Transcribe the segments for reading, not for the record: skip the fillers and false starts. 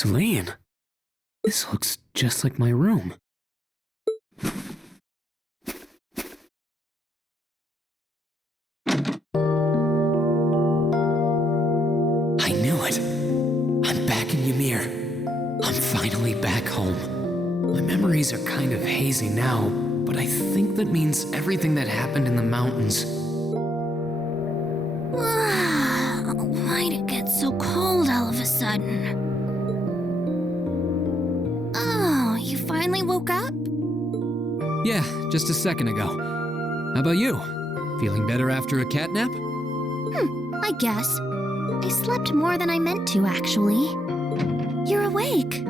Celine, this looks just like my room. I knew it. I'm back in Ymir. I'm finally back home. My memories are kind of hazy now, but I think that means everything that happened in the mountains. Why'd it get so cold all of a sudden? Oh, you finally woke up? Yeah, just a second ago. How about you? Feeling better after a catnap? I guess. I slept more than I meant to, actually. You're awake.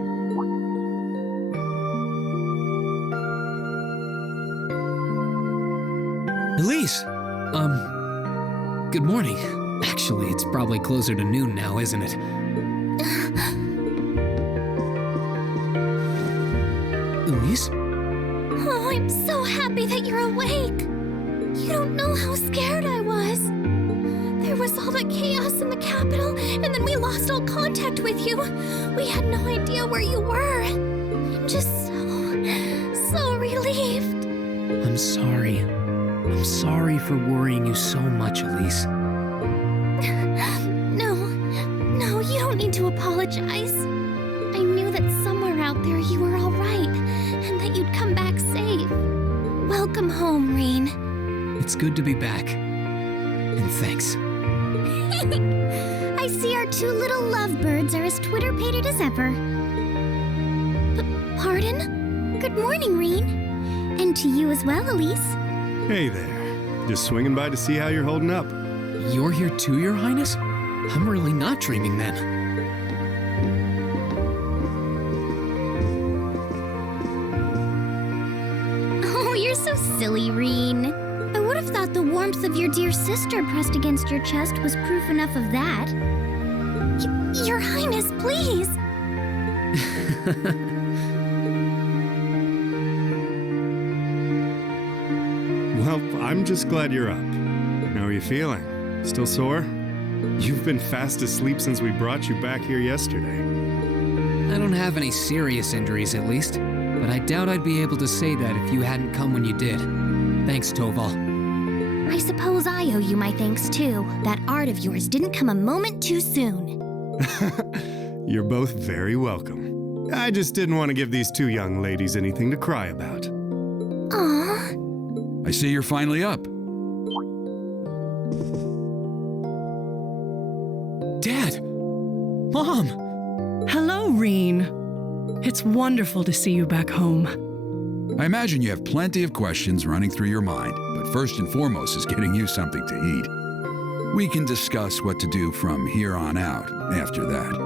Elise! Good morning. Actually, it's probably closer to noon now, isn't it? Elise? Oh, I'm so happy that you're awake. You don't know how scared I was. There was all that chaos in the capital, and then we lost all contact with you. We had no idea where you were. I'm just so relieved. I'm sorry. I'm sorry for worrying you so much, Elise. No, you don't need to apologize. I knew that somewhere out there you were all right, and that you'd come back safe. Welcome home, Rean. It's good to be back. And thanks. I see our two little lovebirds are as Twitter-pated as ever. Pardon? Good morning, Rean. And to you as well, Elise. Hey there. Just swinging by to see how you're holding up. You're here too, Your Highness? I'm really not dreaming then. Oh, you're so silly, Rean. I would have thought the warmth of your dear sister pressed against your chest was proof enough of that. Your Highness, please! Well, I'm just glad you're up. How are you feeling? Still sore? You've been fast asleep since we brought you back here yesterday. I don't have any serious injuries, at least. But I doubt I'd be able to say that if you hadn't come when you did. Thanks, Toval. I suppose I owe you my thanks, too. That art of yours didn't come a moment too soon. You're both very welcome. I just didn't want to give these two young ladies anything to cry about. Aww. I see you're finally up. Dad! Mom! Hello, Rean. It's wonderful to see you back home. I imagine you have plenty of questions running through your mind, but first and foremost is getting you something to eat. We can discuss what to do from here on out after that.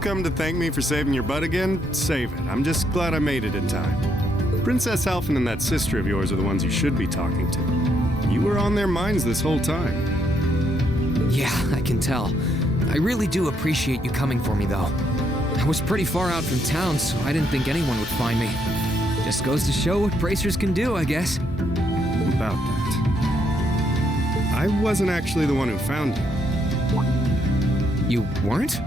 you've come to thank me for saving your butt again, save it. I'm just glad I made it in time. Princess Alphen and that sister of yours are the ones you should be talking to. You were on their minds this whole time. Yeah, I can tell. I really do appreciate you coming for me, though. I was pretty far out from town, so I didn't think anyone would find me. Just goes to show what bracers can do, I guess. About that. I wasn't actually the one who found you. You weren't?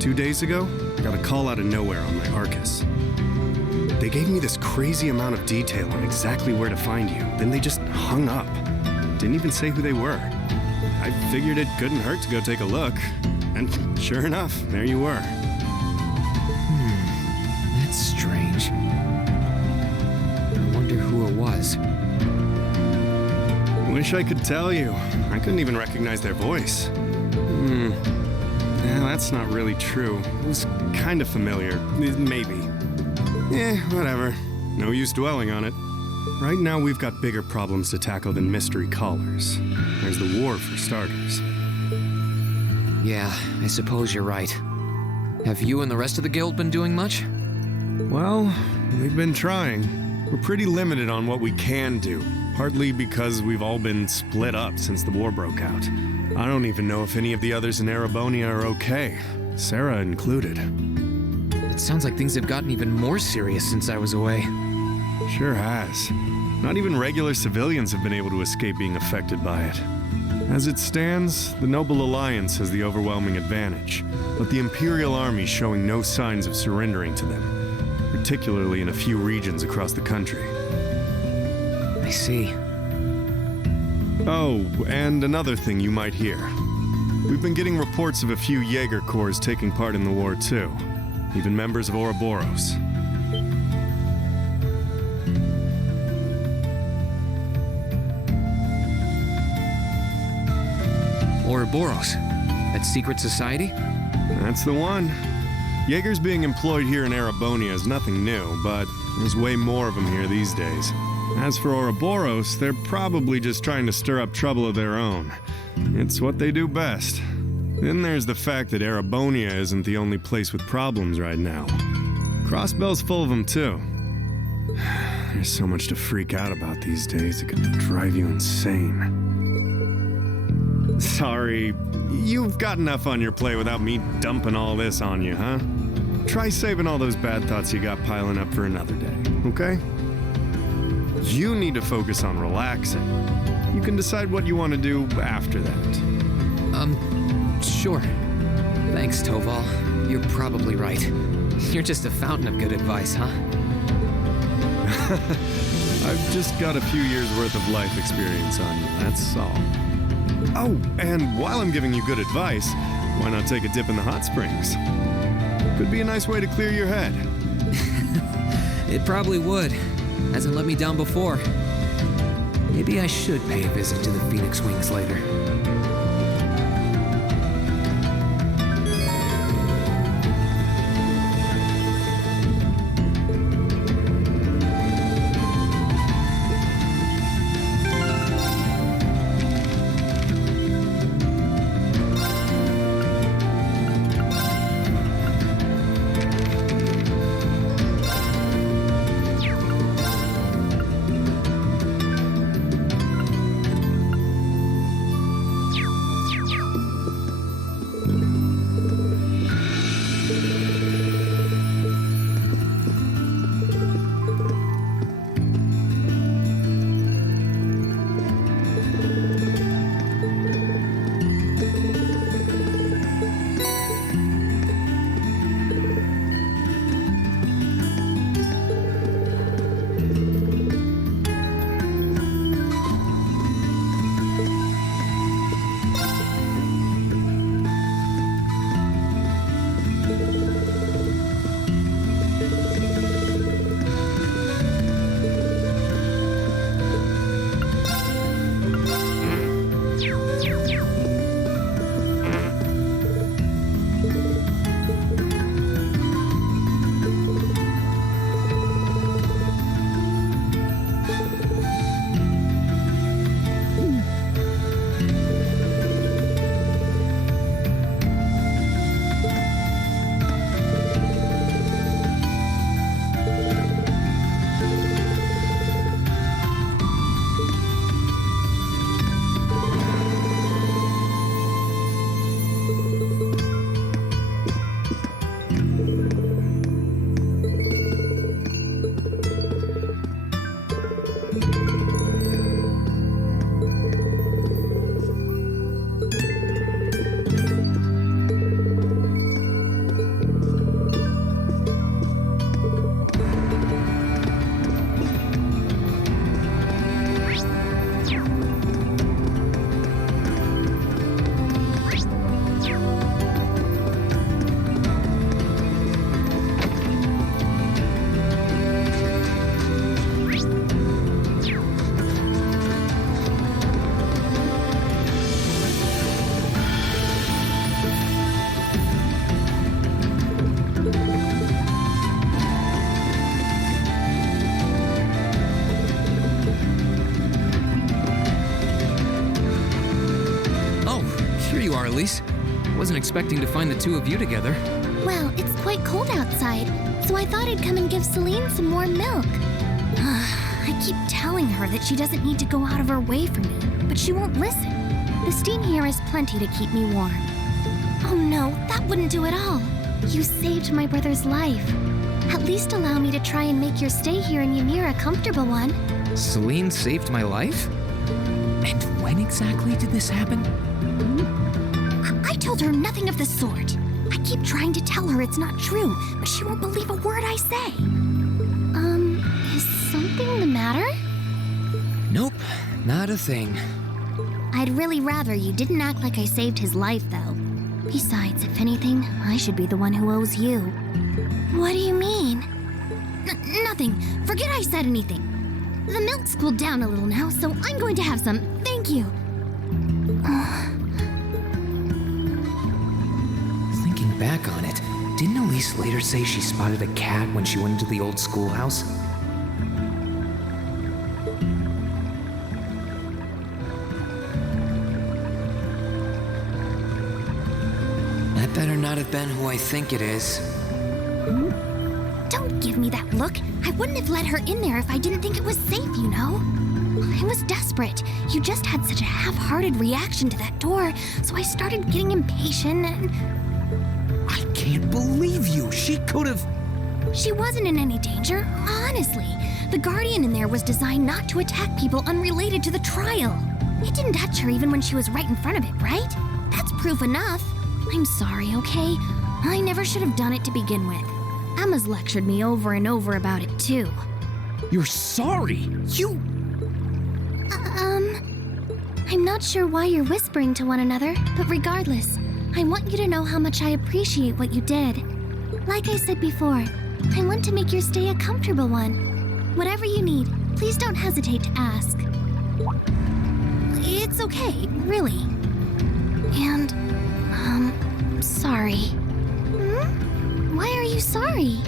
2 days ago, I got a call out of nowhere on my Arcus. They gave me this crazy amount of detail on exactly where to find you, then they just hung up. Didn't even say who they were. I figured it couldn't hurt to go take a look, and sure enough, there you were. That's strange. I wonder who it was. Wish I could tell you. I couldn't even recognize their voice. Yeah, that's not really true. It was kind of familiar. Maybe. Whatever. No use dwelling on it. Right now, we've got bigger problems to tackle than mystery callers. There's the war, for starters. Yeah, I suppose you're right. Have you and the rest of the guild been doing much? Well, we've been trying. We're pretty limited on what we can do, partly because we've all been split up since the war broke out. I don't even know if any of the others in Erebonia are okay, Sarah included. It sounds like things have gotten even more serious since I was away. Sure has. Not even regular civilians have been able to escape being affected by it. As it stands, the Noble Alliance has the overwhelming advantage, but the Imperial Army showing no signs of surrendering to them, particularly in a few regions across the country. I see. Oh, and another thing you might hear. We've been getting reports of a few Jaeger corps taking part in the war too, even members of Ouroboros. Ouroboros? That secret society? That's the one. Jaegers being employed here in Erebonia is nothing new, but there's way more of them here these days. As for Ouroboros, they're probably just trying to stir up trouble of their own. It's what they do best. Then there's the fact that Erebonia isn't the only place with problems right now. Crossbell's full of them too. There's so much to freak out about these days, it could drive you insane. Sorry, you've got enough on your plate without me dumping all this on you, huh? Try saving all those bad thoughts you got piling up for another day, okay? You need to focus on relaxing. You can decide what you want to do after that. Sure. Thanks, Toval. You're probably right. You're just a fountain of good advice, huh? I've just got a few years' worth of life experience on you, that's all. Oh, and while I'm giving you good advice, why not take a dip in the hot springs? Could be a nice way to clear your head. It probably would. Hasn't let me down before. Maybe I should pay a visit to the Phoenix Wings later. Here you are, Elise. Wasn't expecting to find the two of you together. Well, it's quite cold outside, so I thought I'd come and give Celine some warm milk. I keep telling her that she doesn't need to go out of her way for me, but she won't listen. The steam here is plenty to keep me warm. Oh no, that wouldn't do at all. You saved my brother's life. At least allow me to try and make your stay here in Ymir a comfortable one. Celine saved my life? And when exactly did this happen? I told her nothing of the sort. I keep trying to tell her it's not true, but she won't believe a word I say. Is something the matter? Nope, not a thing. I'd really rather you didn't act like I saved his life, though. Besides, if anything, I should be the one who owes you. What do you mean? Nothing. Forget I said anything. The milk's cooled down a little now, so I'm going to have some. Thank you. Thinking back on it, didn't Elise later say she spotted a cat when she went into the old schoolhouse? That better not have been who I think it is. Don't give me that look. I wouldn't have let her in there if I didn't think it was safe, you know? I was desperate. You just had such a half-hearted reaction to that door, so I started getting impatient and... I can't believe you! She could have... She wasn't in any danger, honestly. The Guardian in there was designed not to attack people unrelated to the trial. It didn't touch her even when she was right in front of it, right? That's proof enough. I'm sorry, okay? I never should have done it to begin with. Emma's lectured me over and over about it, too. You're sorry? You... I'm not sure why you're whispering to one another, but regardless, I want you to know how much I appreciate what you did. Like I said before, I want to make your stay a comfortable one. Whatever you need, please don't hesitate to ask. It's okay, really. And, sorry. Why are you sorry?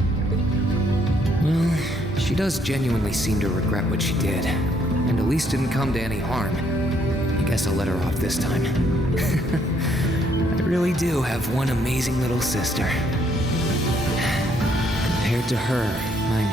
Well, she does genuinely seem to regret what she did, and Elise didn't come to any harm. I guess I'll let her off this time. I really do have one amazing little sister. Compared to her, I'm...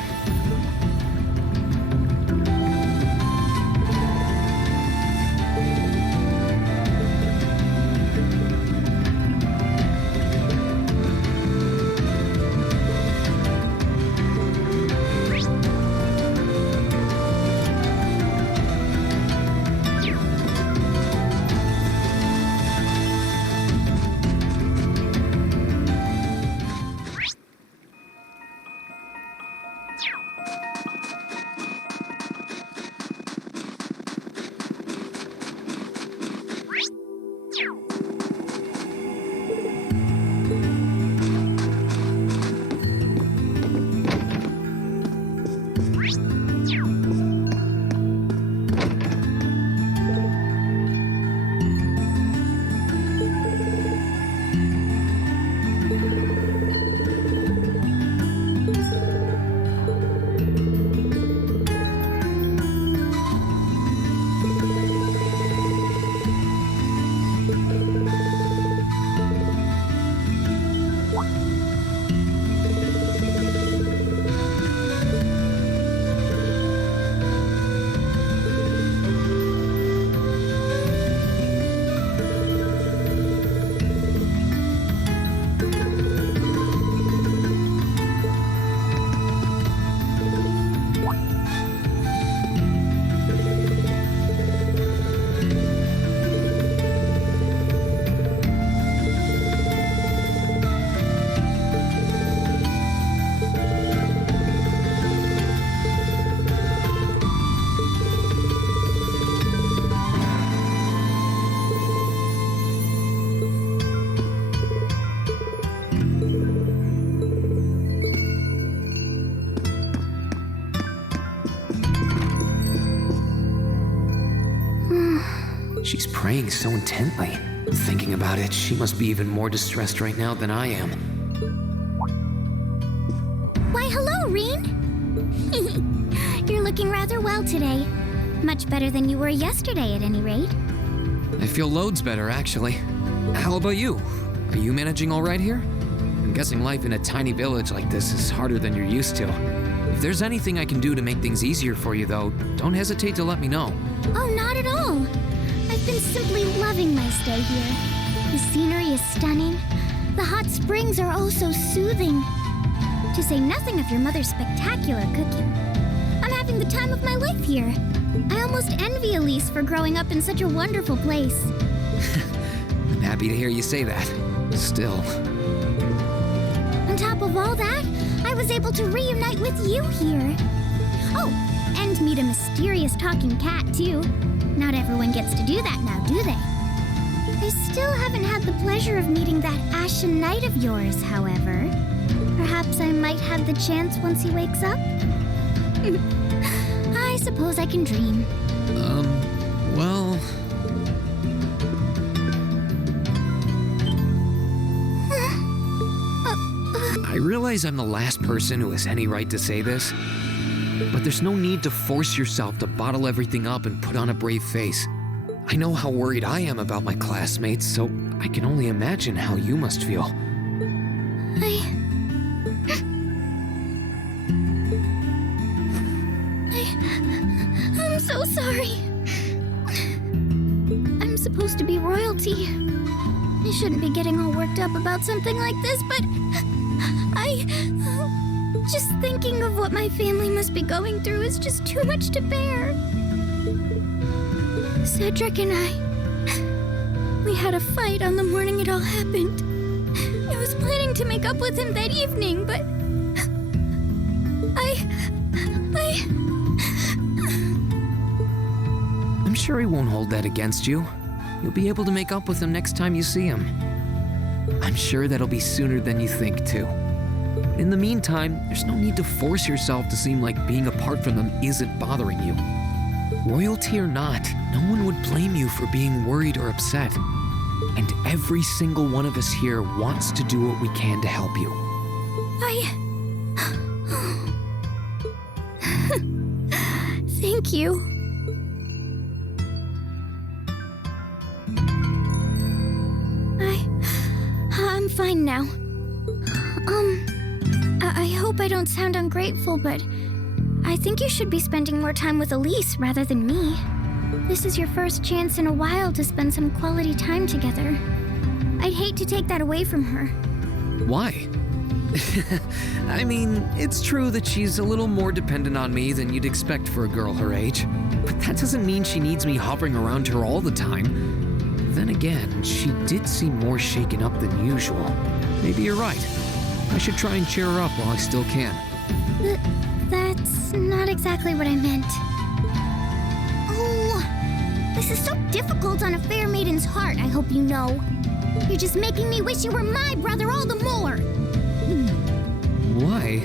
She's praying so intently. Thinking about it, she must be even more distressed right now than I am. Why, hello, Rean! You're looking rather well today. Much better than you were yesterday, at any rate. I feel loads better, actually. How about you? Are you managing all right here? I'm guessing life in a tiny village like this is harder than you're used to. If there's anything I can do to make things easier for you, though, don't hesitate to let me know. Oh, not at all. I've been simply loving my stay here. The scenery is stunning. The hot springs are oh so soothing. To say nothing of your mother's spectacular cooking. I'm having the time of my life here. I almost envy Elise for growing up in such a wonderful place. I'm happy to hear you say that. Still. On top of all that, I was able to reunite with you here. Oh, and meet a mysterious talking cat, too. Not everyone gets to do that now, do they? I still haven't had the pleasure of meeting that Ashen Knight of yours, however. Perhaps I might have the chance once he wakes up? I suppose I can dream. Well... I realize I'm the last person who has any right to say this, but there's no need to force yourself to bottle everything up and put on a brave face. I know how worried I am about my classmates, so I can only imagine how you must feel. I'm so sorry. I'm supposed to be royalty. I shouldn't be getting all worked up about something like this, but just thinking of what my family must be going through is just too much to bear. Cedric and we had a fight on the morning it all happened. I was planning to make up with him that evening, but I'm sure he won't hold that against you. You'll be able to make up with him next time you see him. I'm sure that'll be sooner than you think, too. In the meantime, there's no need to force yourself to seem like being apart from them isn't bothering you. Royalty or not, no one would blame you for being worried or upset. And every single one of us here wants to do what we can to help you. Thank you. I'm fine now. I hope I don't sound ungrateful, but I think you should be spending more time with Elise rather than me. This is your first chance in a while to spend some quality time together. I'd hate to take that away from her. Why? I mean, it's true that she's a little more dependent on me than you'd expect for a girl her age, but that doesn't mean she needs me hovering around her all the time. Then again, she did seem more shaken up than usual. Maybe you're right. I should try and cheer her up while I still can. That's not exactly what I meant. Oh, this is so difficult on a fair maiden's heart, I hope you know. You're just making me wish you were my brother all the more. Why?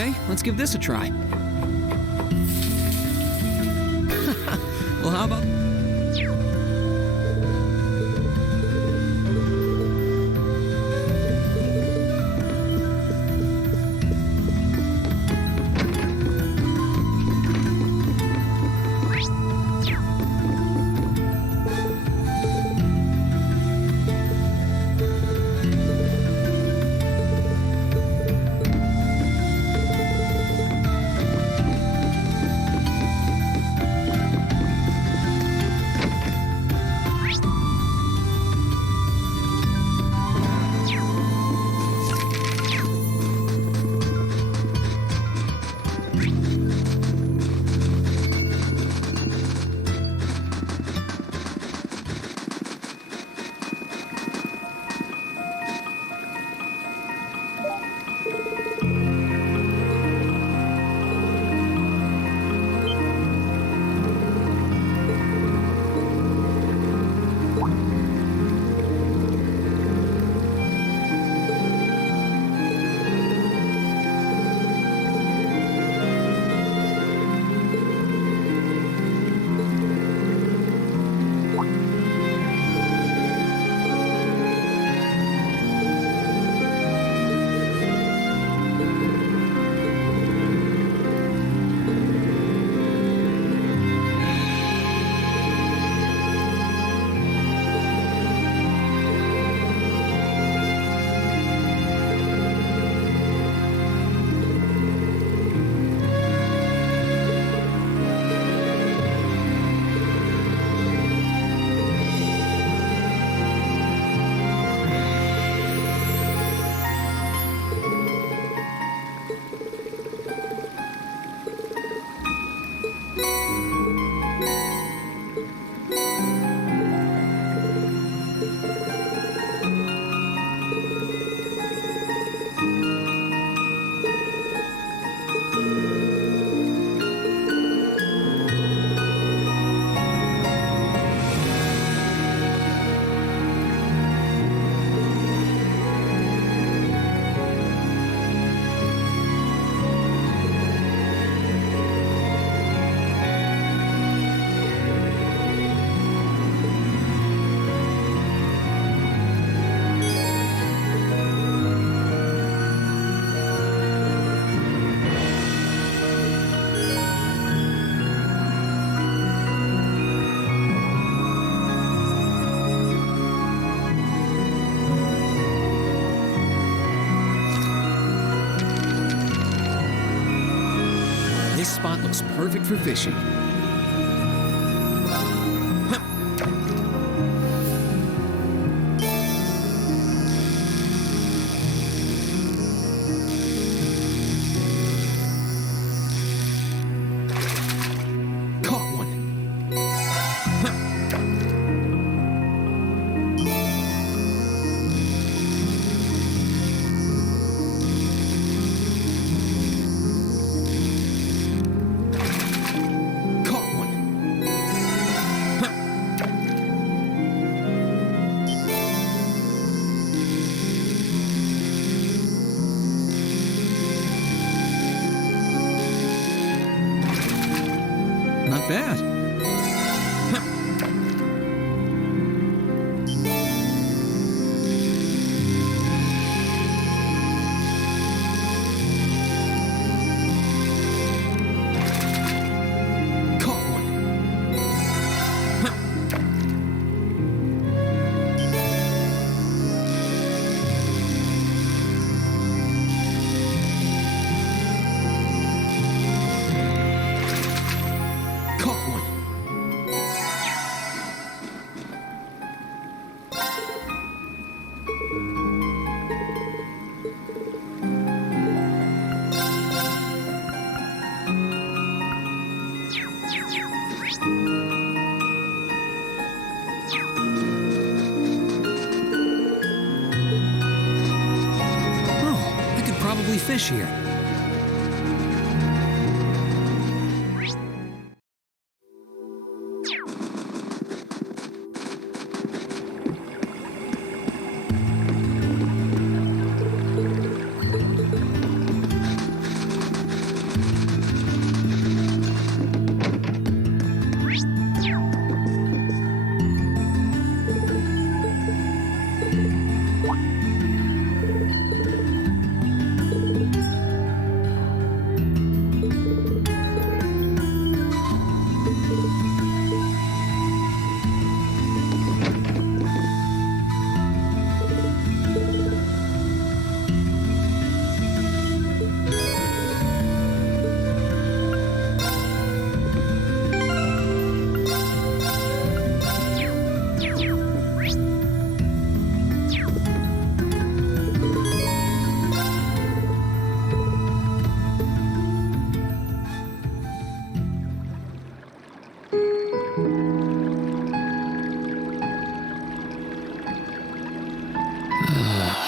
Okay, let's give this a try. Well, how about... This spot looks perfect for fishing. Caught one. Not bad. Caught one. Caught one. Oh, I could probably fish here.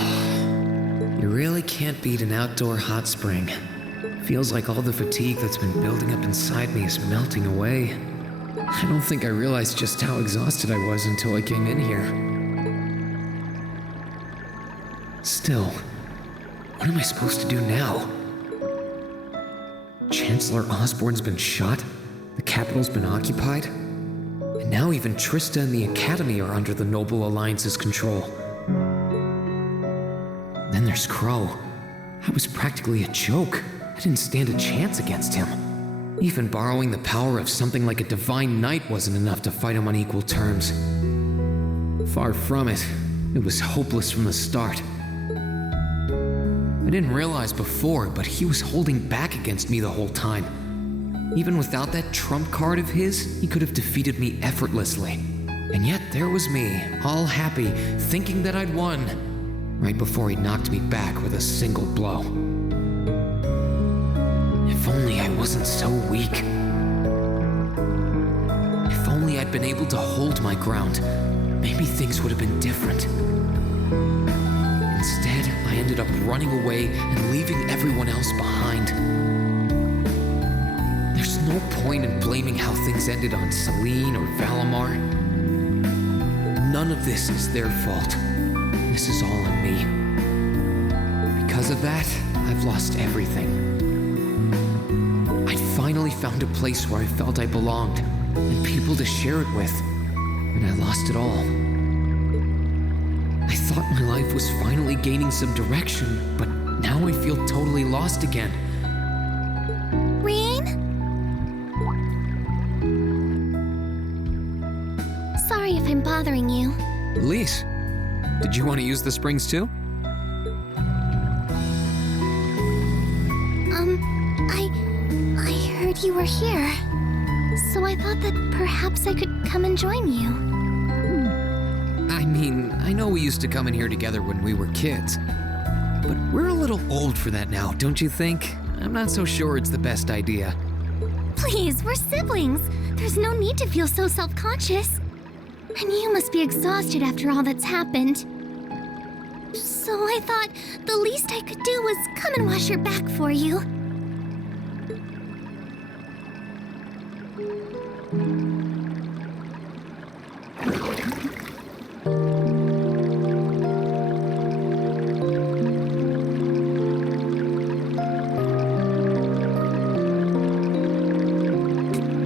You really can't beat an outdoor hot spring. Feels like all the fatigue that's been building up inside me is melting away. I don't think I realized just how exhausted I was until I came in here. Still, what am I supposed to do now? Chancellor Osborne's been shot, the capital's been occupied, and now even Trista and the Academy are under the Noble Alliance's control. Then there's Crow. I was practically a joke. I didn't stand a chance against him. Even borrowing the power of something like a divine knight wasn't enough to fight him on equal terms. Far from it. It was hopeless from the start. I didn't realize before, but he was holding back against me the whole time. Even without that trump card of his, he could have defeated me effortlessly. And yet there was me, all happy, thinking that I'd won, right before he knocked me back with a single blow. If only I wasn't so weak. If only I'd been able to hold my ground, maybe things would have been different. Instead, I ended up running away and leaving everyone else behind. There's no point in blaming how things ended on Celine or Valimar. None of this is their fault. This is all on me. Because of that, I've lost everything. I finally found a place where I felt I belonged, and people to share it with, and I lost it all. I thought my life was finally gaining some direction, but now I feel totally lost again. Rean? Sorry if I'm bothering you. Elise, did you want to use the springs too? I heard you were here, so I thought that perhaps I could come and join you. I mean, I know we used to come in here together when we were kids, but we're a little old for that now, don't you think? I'm not so sure it's the best idea. Please, we're siblings. There's no need to feel so self-conscious. And you must be exhausted after all that's happened. So I thought the least I could do was come and wash your back for you.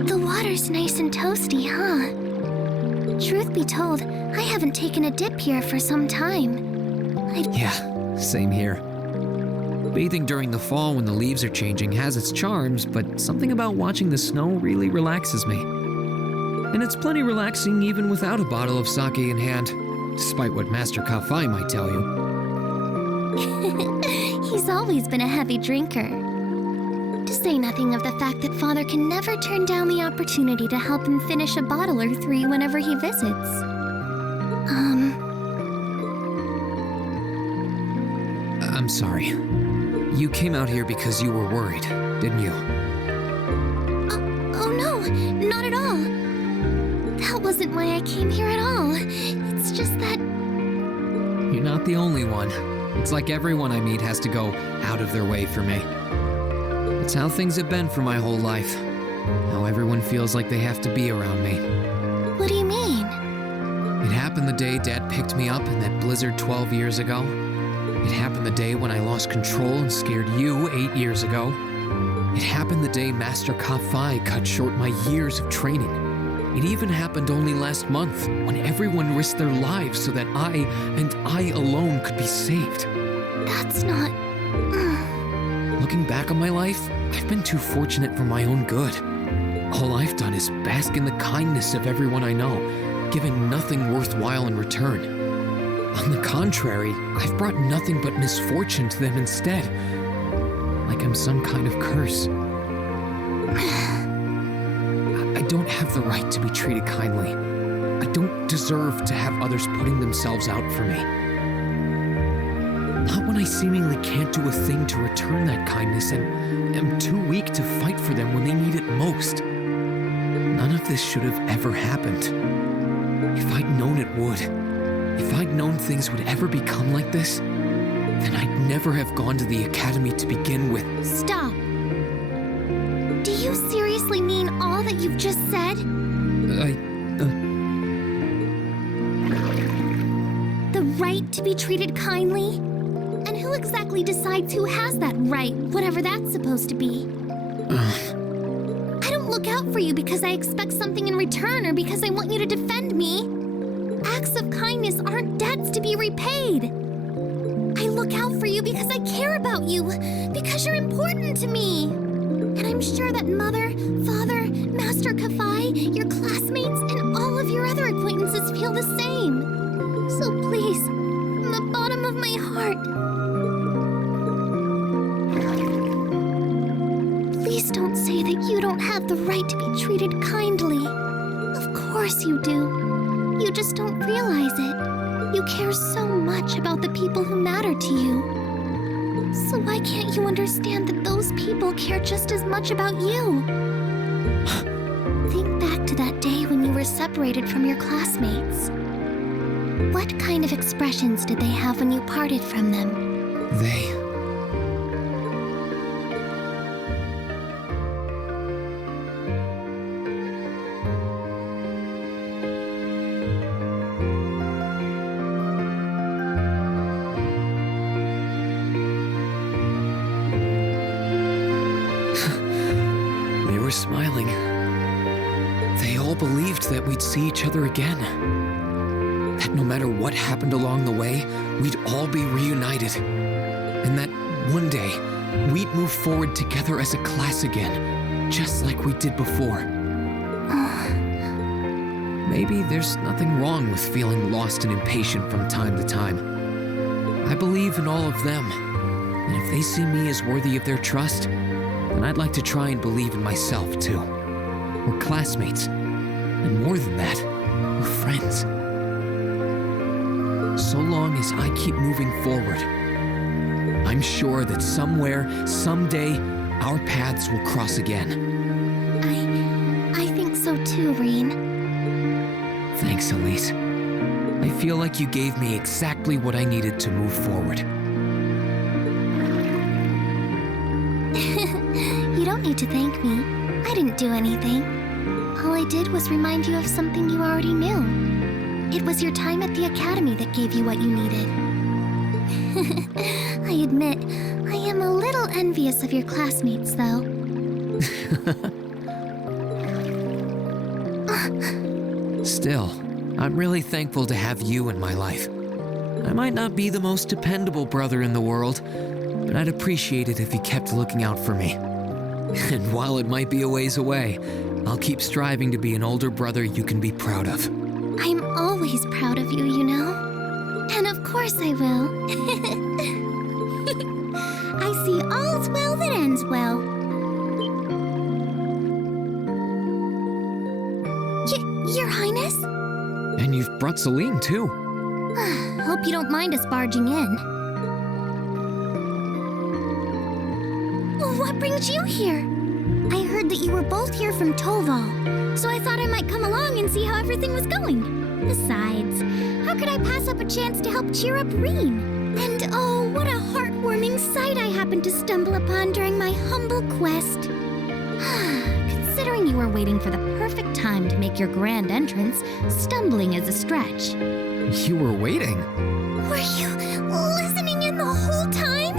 The water's nice and toasty, huh? Truth be told, I haven't taken a dip here for some time. Yeah, same here. Bathing during the fall when the leaves are changing has its charms, but something about watching the snow really relaxes me. And it's plenty relaxing even without a bottle of sake in hand, despite what Master Kafai might tell you. He's always been a heavy drinker. To say nothing of the fact that Father can never turn down the opportunity to help him finish a bottle or three whenever he visits. I'm sorry. You came out here because you were worried, didn't you? Oh no, not at all. That wasn't why I came here at all. It's just that... You're not the only one. It's like everyone I meet has to go out of their way for me. It's how things have been for my whole life. How everyone feels like they have to be around me. What do you mean? It happened the day Dad picked me up in that blizzard 12 years ago. It happened the day when I lost control and scared you 8 years ago. It happened the day Master Kafai cut short my years of training. It even happened only last month, when everyone risked their lives so that I, and I alone, could be saved. That's not... Looking back on my life, I've been too fortunate for my own good. All I've done is bask in the kindness of everyone I know, giving nothing worthwhile in return. On the contrary, I've brought nothing but misfortune to them instead. Like I'm some kind of curse. I don't have the right to be treated kindly. I don't deserve to have others putting themselves out for me. Not when I seemingly can't do a thing to return that kindness and am too weak to fight for them when they need it most. None of this should have ever happened. If I'd known it would, if I'd known things would ever become like this, then I'd never have gone to the academy to begin with. Stop. Do you seriously mean all that you've just said? The right to be treated kindly? And who exactly decides who has that right, whatever that's supposed to be? I don't look out for you because I expect something in return or because I want you to defend me. Acts of kindness aren't debts to be repaid. I look out for you because I care about you, because you're important to me. And I'm sure that Mother, Father, Master Kafai, your classmates, and all of your other acquaintances feel the same. So please, from the bottom of my heart, please don't say that you don't have the right to be treated kindly. Of course you do. You just don't realize it. You care so much about the people who matter to you. So why can't you understand that those people care just as much about you? Think back to that day when you were separated from your classmates. What kind of expressions did they have when you parted from them? They were smiling. They all believed that we'd see each other again. That no matter what happened along the way, we'd all be reunited. And that one day, we'd move forward together as a class again, just like we did before. Maybe there's nothing wrong with feeling lost and impatient from time to time. I believe in all of them, and if they see me as worthy of their trust, then I'd like to try and believe in myself too. We're classmates, and more than that, we're friends. So long as I keep moving forward, I'm sure that somewhere, someday, our paths will cross again. I think so too, Rean. Thanks, Elise. I feel like you gave me exactly what I needed to move forward. You don't need to thank me. I didn't do anything. All I did was remind you of something you already knew. It was your time at the academy that gave you what you needed. I admit, I am a little envious of your classmates, though. Still, I'm really thankful to have you in my life. I might not be the most dependable brother in the world, but I'd appreciate it if you kept looking out for me. And while it might be a ways away, I'll keep striving to be an older brother you can be proud of. I'm always proud of you, you know? And of course I will. I see all's well that ends well. Your Highness? And you've brought Celine, too. Hope you don't mind us barging in. What brings you here? I heard that you were both here from Toval, so I thought I might come along and see how everything was going. Besides, how could I pass up a chance to help cheer up Rean? And oh, what a heartwarming sight I happened to stumble upon during my humble quest. Considering you were waiting for the perfect time to make your grand entrance, stumbling is a stretch. You were waiting? Were you listening in the whole time?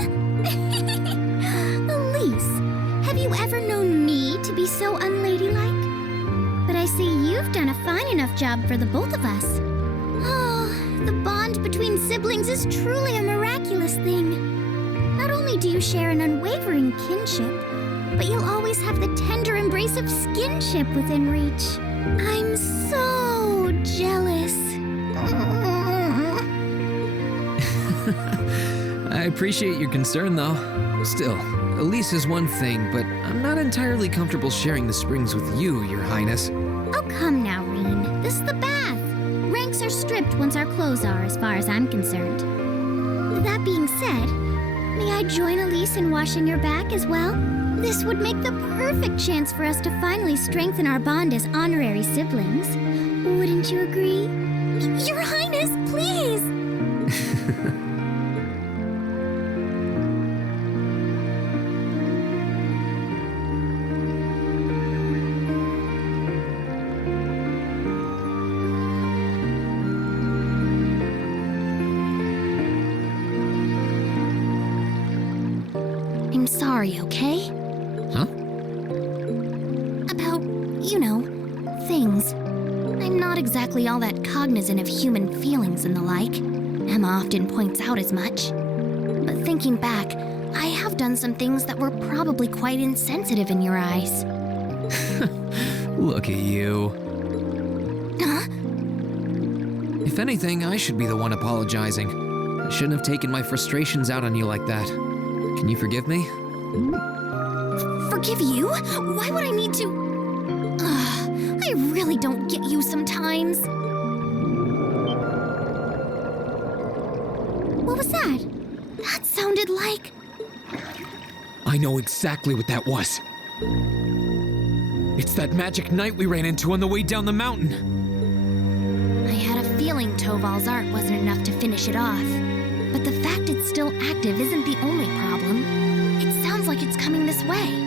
Elise, have you ever known me to be so unladylike? But I see you've done a fine enough job for the both of us. Oh, the bond between siblings is truly a miraculous thing. Not only do you share an unwavering kinship, but you'll always have the tender embrace of skinship within reach. I'm so jealous. I appreciate your concern, though. Still, Elise is one thing, but I'm not entirely comfortable sharing the springs with you, Your Highness. Oh, come now, Rean. This is the bath. Ranks are stripped once our clothes are, as far as I'm concerned. That being said, may I join Elise in washing your back as well? This would make the perfect chance for us to finally strengthen our bond as honorary siblings. Wouldn't you agree? Your Highness, please! I'm sorry, okay? Huh? About, things. I'm not exactly all that cognizant of human feelings and the like. Emma often points out as much. But thinking back, I have done some things that were probably quite insensitive in your eyes. Look at you. Huh? If anything, I should be the one apologizing. I shouldn't have taken my frustrations out on you like that. Can you forgive me? Forgive you? Why would I need to? I really don't get you sometimes. What was that? That sounded like... I know exactly what that was. It's that magic knight we ran into on the way down the mountain. I had a feeling Toval's art wasn't enough to finish it off. But the fact it's still active isn't the only problem. It sounds like it's coming this way.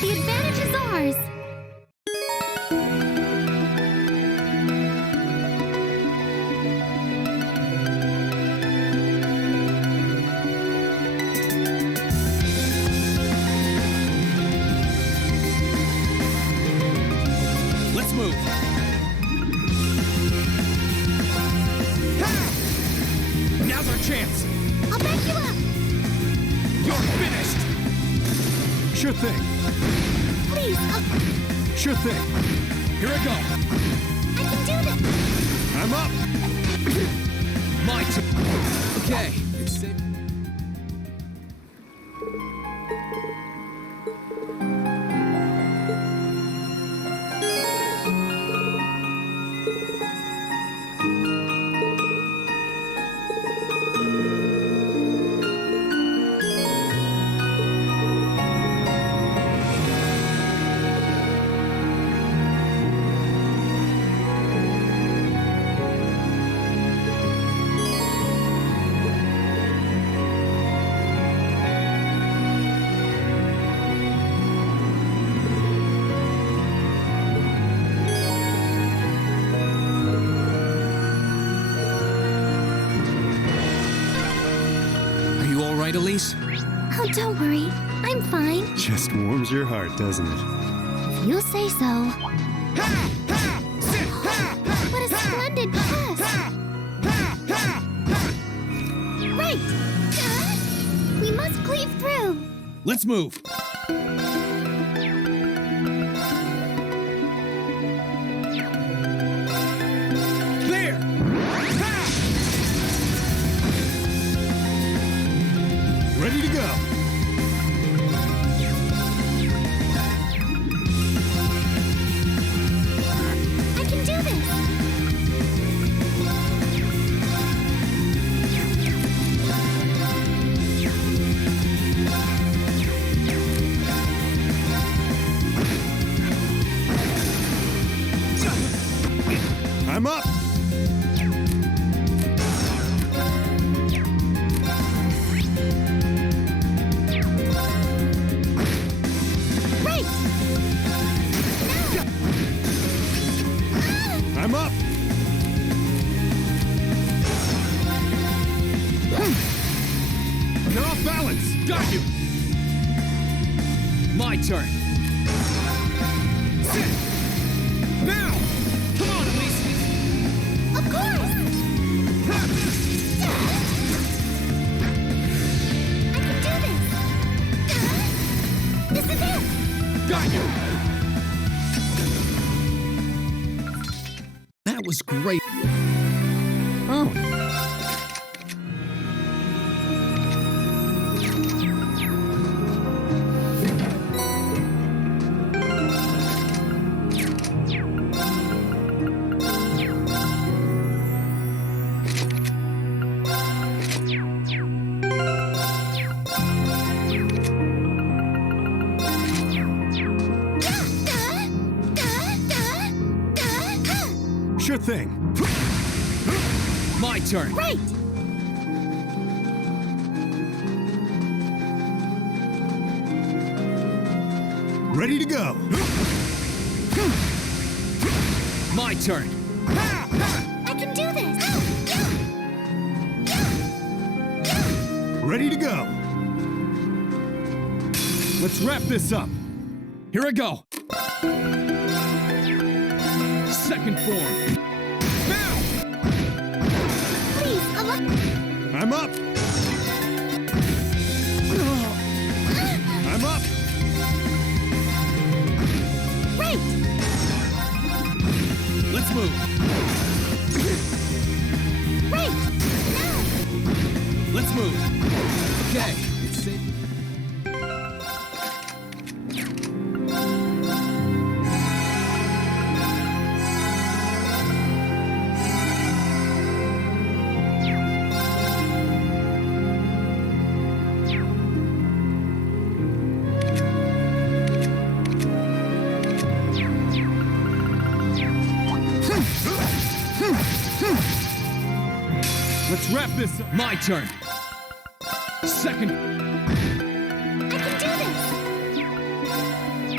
The advantage is ours. Let's move. Now's our chance. I'll back you up. You're finished. Sure thing. Please, Sure thing. Here I go. I can do this. I'm up. My turn. Okay. It's safe. Elise? Oh, don't worry. I'm fine. Just warms your heart, doesn't it? If you say so. What a splendid pass! Right! We must cleave through. Let's move. Clear! Ready to go. I can do this. I'm up. Right! I'm up. Get off balance. Got you. My turn. Sit. Now. Come on, Elise. Of course! I can do this. This is it! Got you. That was great. Oh. Sure thing. My turn. Right! Ready to go. My turn. I can do this! Ready to go. Let's wrap this up. Here I go. Second form. Now! Please, I'm up. I'm up. Right! Let's move. Right! Now! Let's move. Okay. It's safe. Let's wrap this up. My turn. Second. I can do this!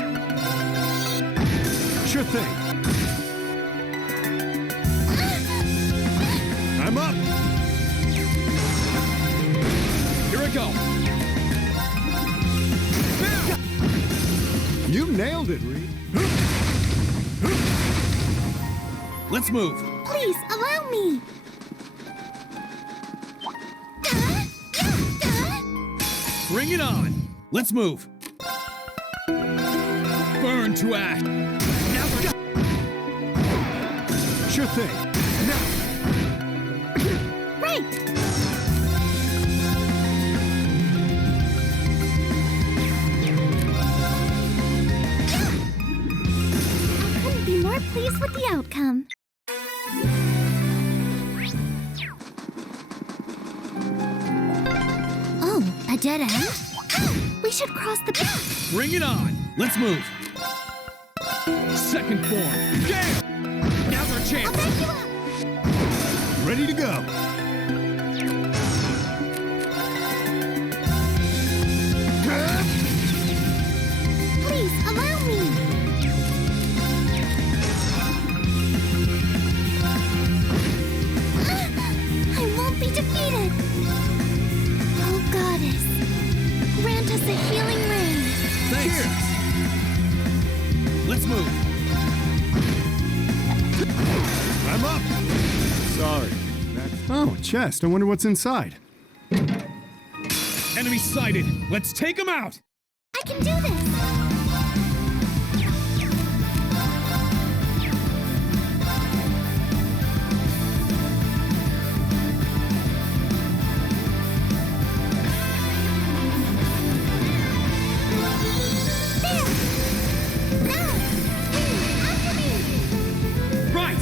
Sure thing. I'm up. Here I go. Now! You nailed it, Rean. Let's move. Please, allow me. Bring it on. Let's move. Burn to act. Now we're Sure thing. Now. Right. I couldn't be more pleased with the outcome. Oh, a dead end? We should cross the... Bring it on. Let's move. Second form. Gale! Now's our I'll chance. back you up. Ready to go. Please, allow me. I won't be defeated. Oh, Goddess, grant us a healing rain. Thanks. Cheers. Let's move. I'm up. Sorry. Oh, chest. I wonder what's inside. Enemy sighted. Let's take him out. I can do this. There. Now. After me. Right.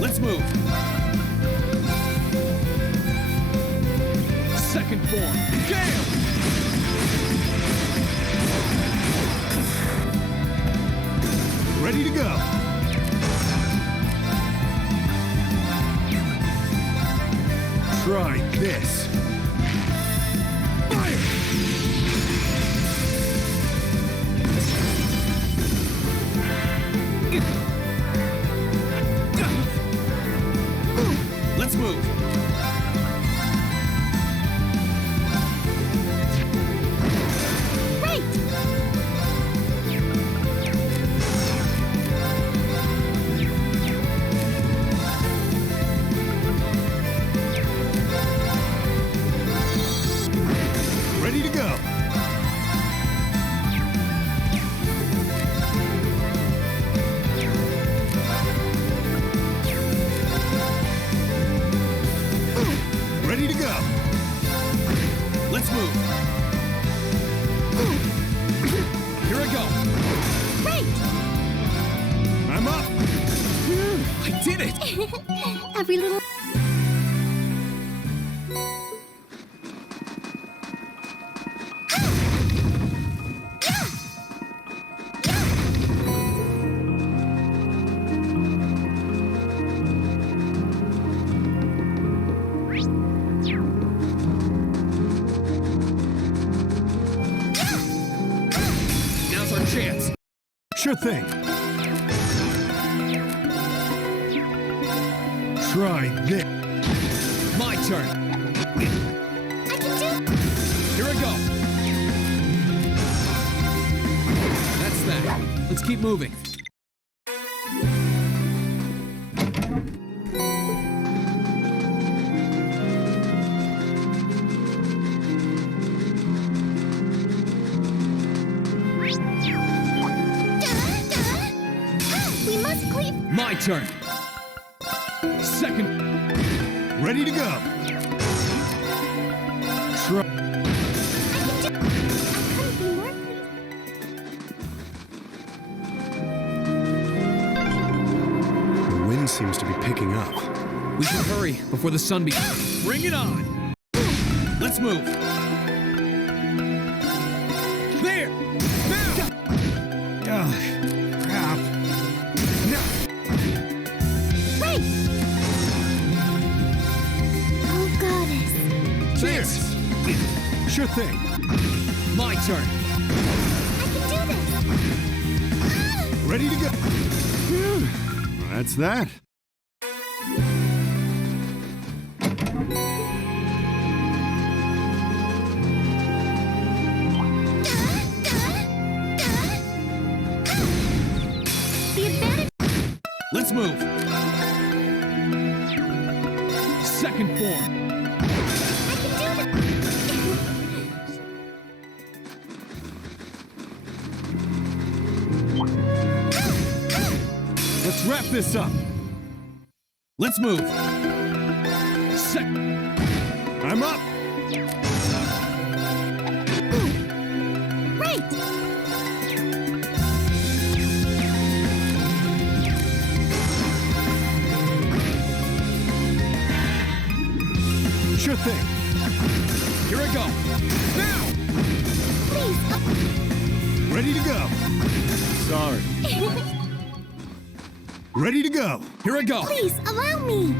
Let's move. Second form. Gale! Ready to go. Try this. Fire! Let's move. Right. Ready to go. Ready to go. Let's move. Here I go. Right. I'm up. I did it. Every little... Now's our chance. Sure thing. Try this. My turn. I can do... Here I go. That's that. Let's keep moving. We must cleave... My turn. Second. Ready to go. Try. I couldn't be more pleased. The wind seems to be picking up. We should hurry before the sun begins. Bring it on. Let's move. There. Now. Ugh, crap. No. Right. Oh, Goddess. Cheers. Sure thing. My turn. I can do this! Ready to go. Phew. That's that. The advantage... Let's move. Second form. I can do this! Let's wrap this up. Let's move. I'm up. Right! Sure thing. Here I go. Now! Please, Ready to go. Sorry. Ready to go. Here I go. please, allow me!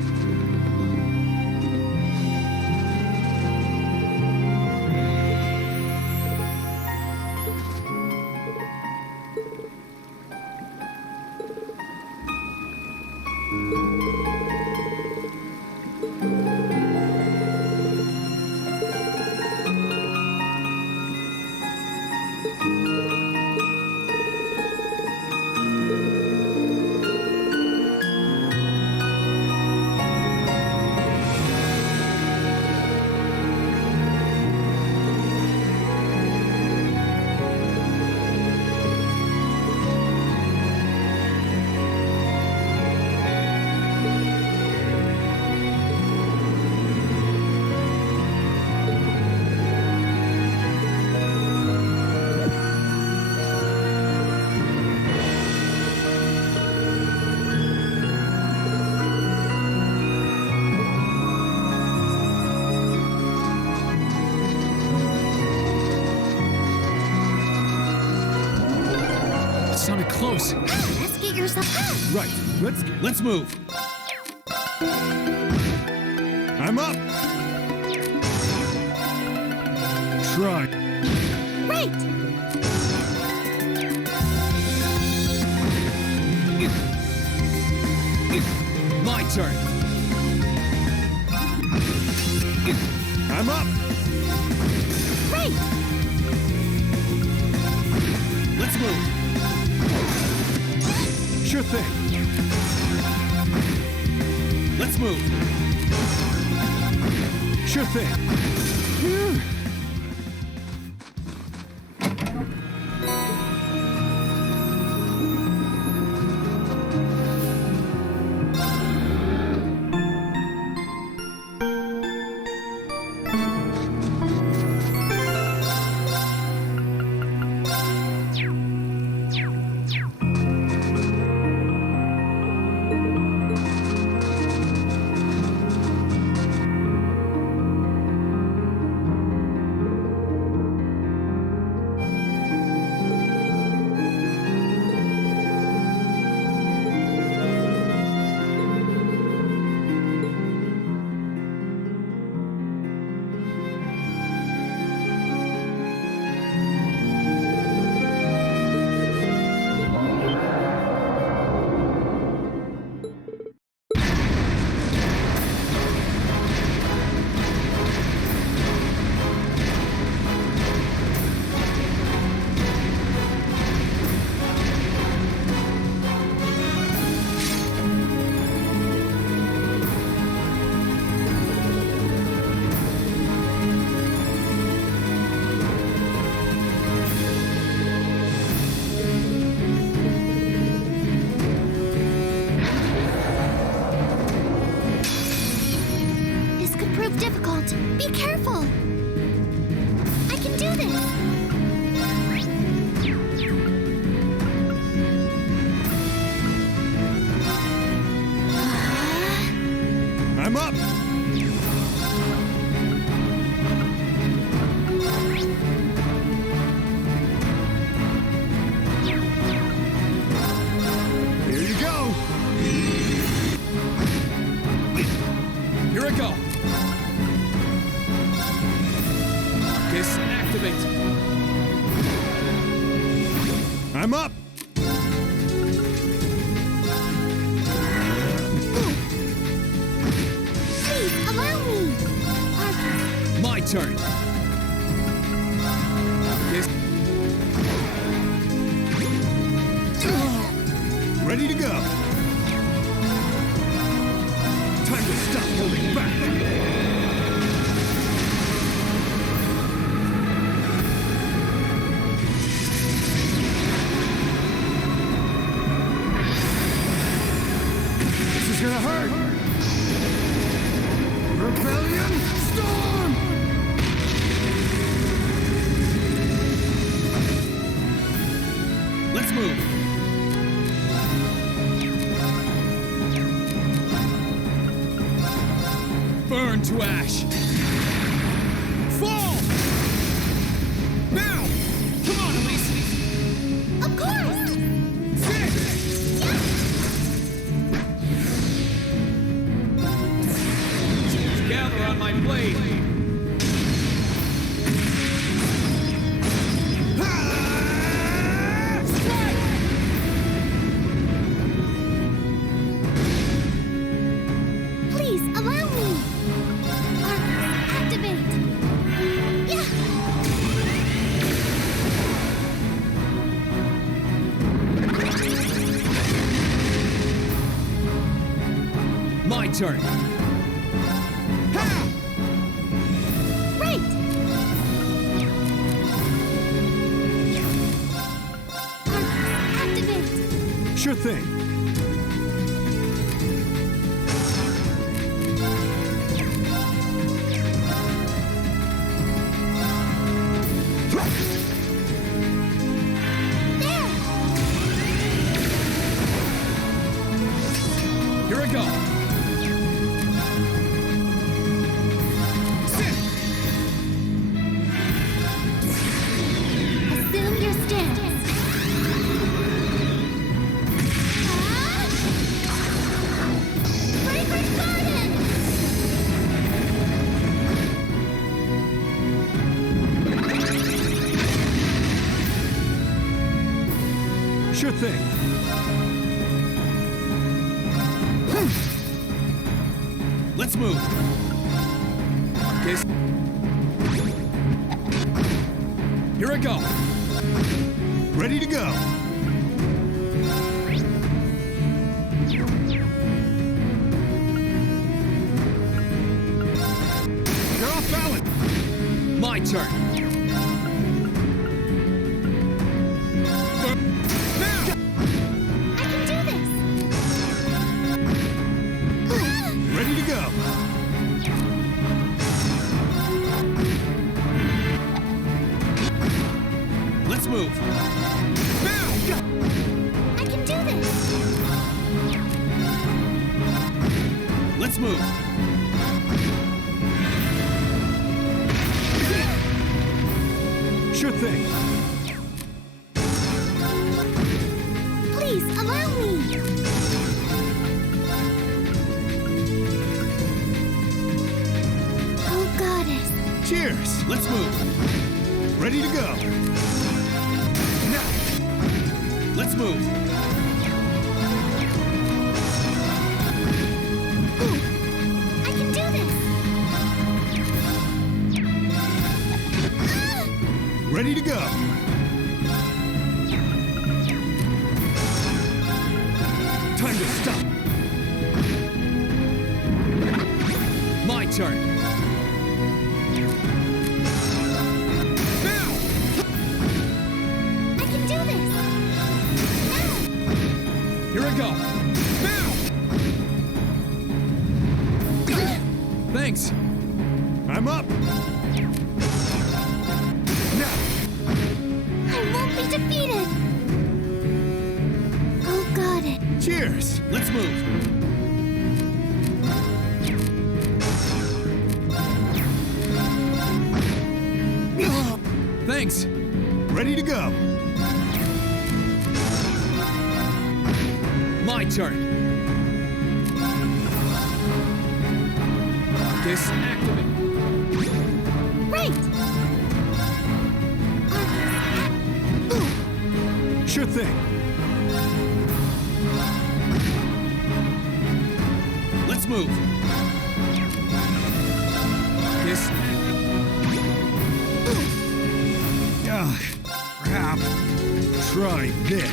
Sounded close. Let's get yourself... Right. Let's move. I'm up. Try. Right! My turn. I'm up. Right! Let's move. Sure thing. Let's move. Sure thing. Phew. Be careful! I can do this! I'm up! Here you go! Here I go. Disactivate. I'm up! Please, allow me! Argus. My turn. This Ready to go! Time to stop holding back! This is gonna hurt! Rebellion Storm! Let's move. Burn to ash. Fall! Now! Come on, Elise! Of course! Gather on my blade! Please, allow me! Argus, activate! Yeah! My turn! Right! Argus, activate! Sure thing. There! Here I go! Assume your stance. Fragrant garden! Sure thing. Let's move! Kiss. Here I go! Ready to go. You're off balance. My turn! Now! I can do this! Ready to go. Let's move! Now! I can do this! Let's move! Sure thing. Please, allow me! Oh, goddess! Cheers. Let's move! Ready to go. Now. Let's move! I can do this! Ready to go. Time to stop. My turn! Now! I can do this! Now! Here I go! Now! Thanks! I'm up. Now. I won't be defeated! Oh, goddess! Cheers. Let's move! Thanks! Ready to go. My turn! Kiss activate! Right! Sure thing. Let's move. This. Ugh, crap. Try this.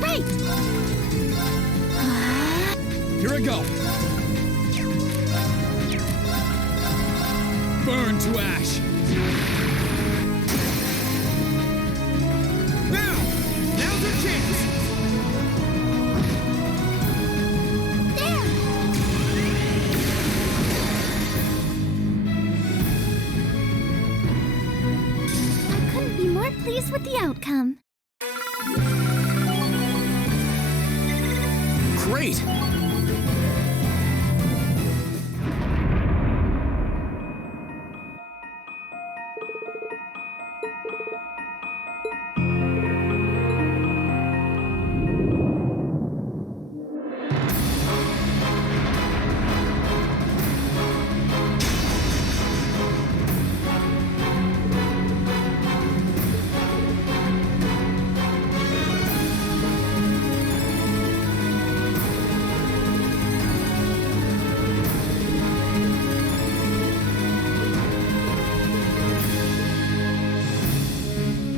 Right! Here I go. Burn to ash. Now's our chance. There! I couldn't be more pleased with the outcome. Great.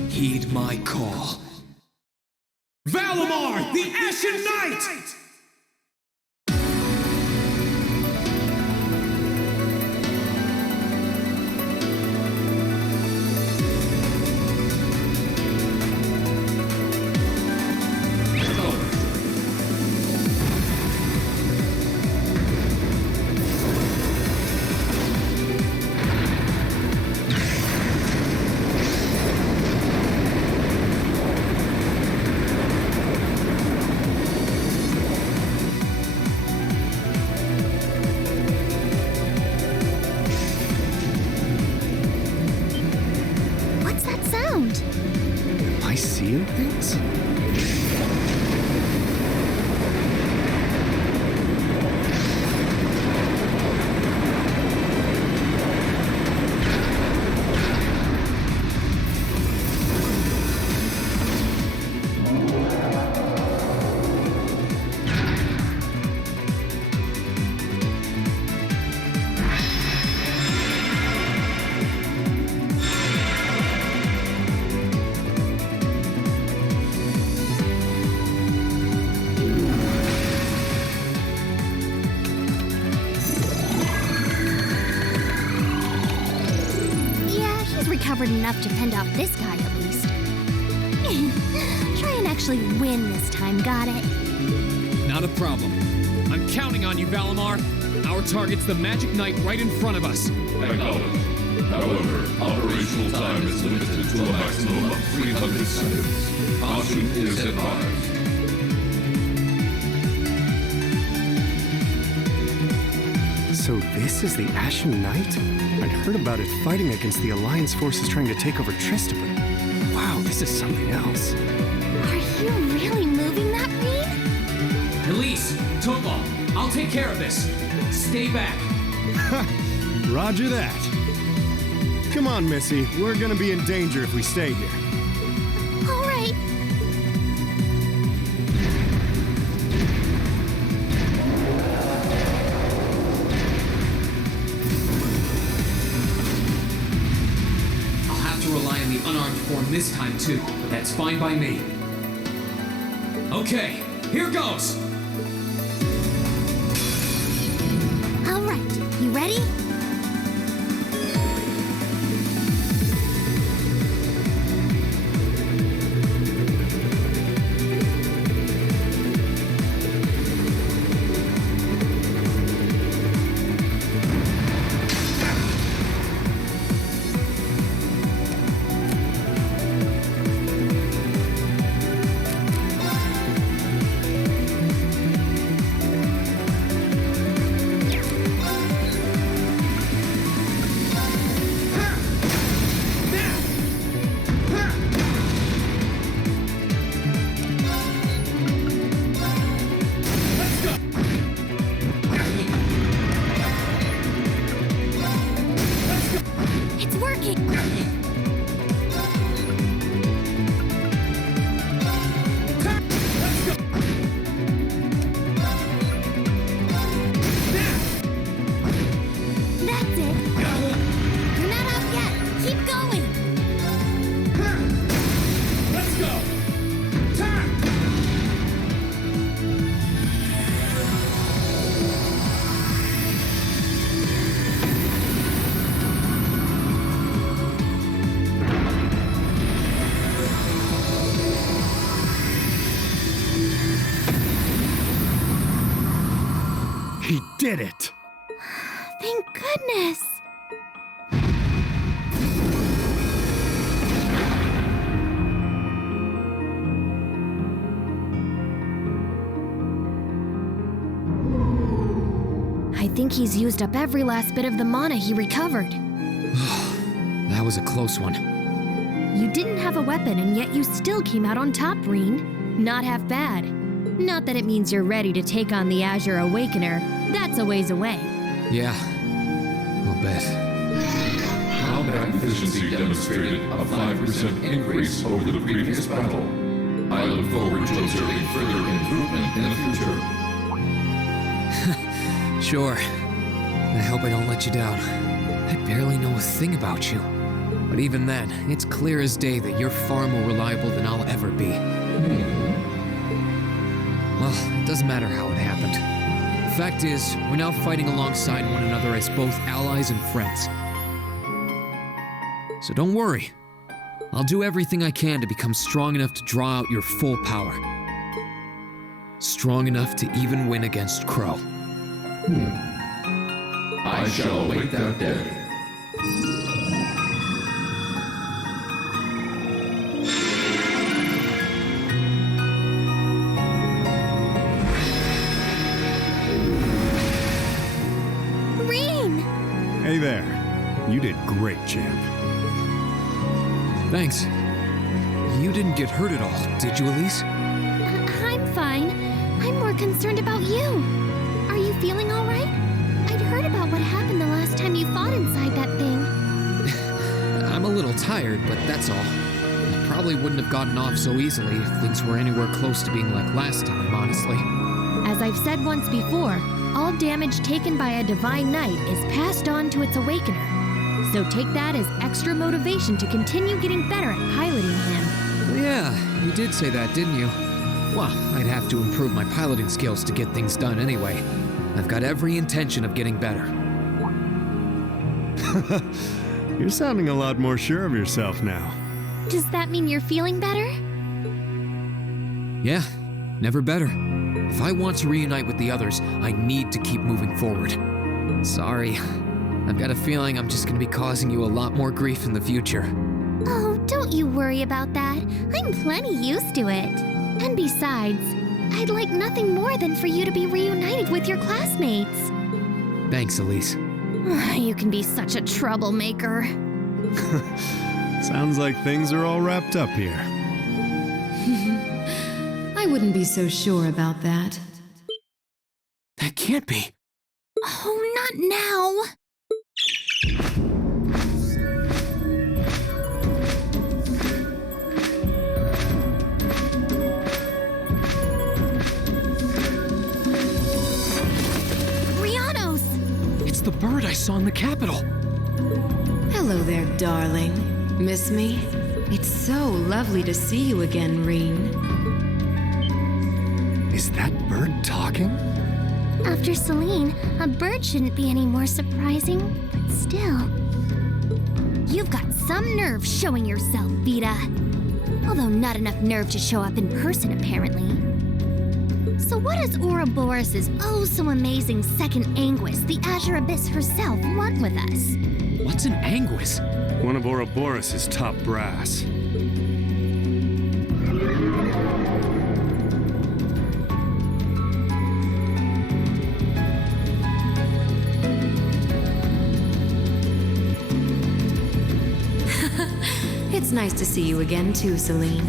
Heed my call. Valimar, the Ashen Knight! What's that sound? Am I seeing things? Yeah, he's recovered enough to fend off this guy at least. Try and actually win this time, got it? Not a problem. I'm counting on you, Valimar. Our target's the Magic Knight right in front of us. Acknowledged. However, operational time is limited to a maximum of 300 seconds. Caution is advised. So this is the Ashen Knight? I'd heard about it fighting against the Alliance forces trying to take over Trista, but wow, this is something else. Are you really moving that, Rean? Elise, Topa, I'll take care of this. Stay back. Roger that. Come on, Missy. We're gonna be in danger if we stay here. All right. I'll have to rely on the unarmed form this time too, but that's fine by me. Okay, here goes! All right. You ready? did it! Thank goodness. I think he's used up every last bit of the mana he recovered. That was a close one. You didn't have a weapon, and yet you still came out on top, Rean. Not half bad. Not that it means you're ready to take on the Azure Awakener. That's a ways away. Yeah, I'll bet. Combat efficiency demonstrated a 5% increase over the previous battle. I look forward to observing further improvement in the future. Sure. I hope I don't let you down. I barely know a thing about you. But even then, it's clear as day that you're far more reliable than I'll ever be. Well, it doesn't matter how it happened. The fact is, we're now fighting alongside one another as both allies and friends. So don't worry. I'll do everything I can to become strong enough to draw out your full power. Strong enough to even win against Crow. I shall await that day. Rean! Hey there. You did great, champ. Thanks. You didn't get hurt at all, did you, Elise? I'm fine. I'm more concerned about you. Are you feeling all right? I'd heard about what happened the last time you fought inside that thing. I'm a little tired, but that's all. I probably wouldn't have gotten off so easily if things were anywhere close to being like last time, honestly. As I've said once before, all damage taken by a divine knight is passed on to its awakener. So take that as extra motivation to continue getting better at piloting him. Yeah, you did say that, didn't you? Well, I'd have to improve my piloting skills to get things done anyway. I've got every intention of getting better. You're sounding a lot more sure of yourself now. Does that mean you're feeling better? Yeah, never better. If I want to reunite with the others, I need to keep moving forward. Sorry, I've got a feeling I'm just gonna be causing you a lot more grief in the future. Oh, don't you worry about that. I'm plenty used to it. And besides, I'd like nothing more than for you to be reunited with your classmates. Thanks, Elise. You can be such a troublemaker. Sounds like things are all wrapped up here. I wouldn't be so sure about that. That can't be. Oh, not now. It's the bird I saw in the Capitol. Hello there, darling. Miss me? It's so lovely to see you again, Rean. Is that bird talking? After Celine, a bird shouldn't be any more surprising, but still. You've got some nerve showing yourself, Vita. Although not enough nerve to show up in person, apparently. So what does Ouroboros' oh-so-amazing second Anguis, the Azure Abyss herself, want with us? What's an Anguis? One of Ouroboros' top brass. It's nice to see you again too, Celine.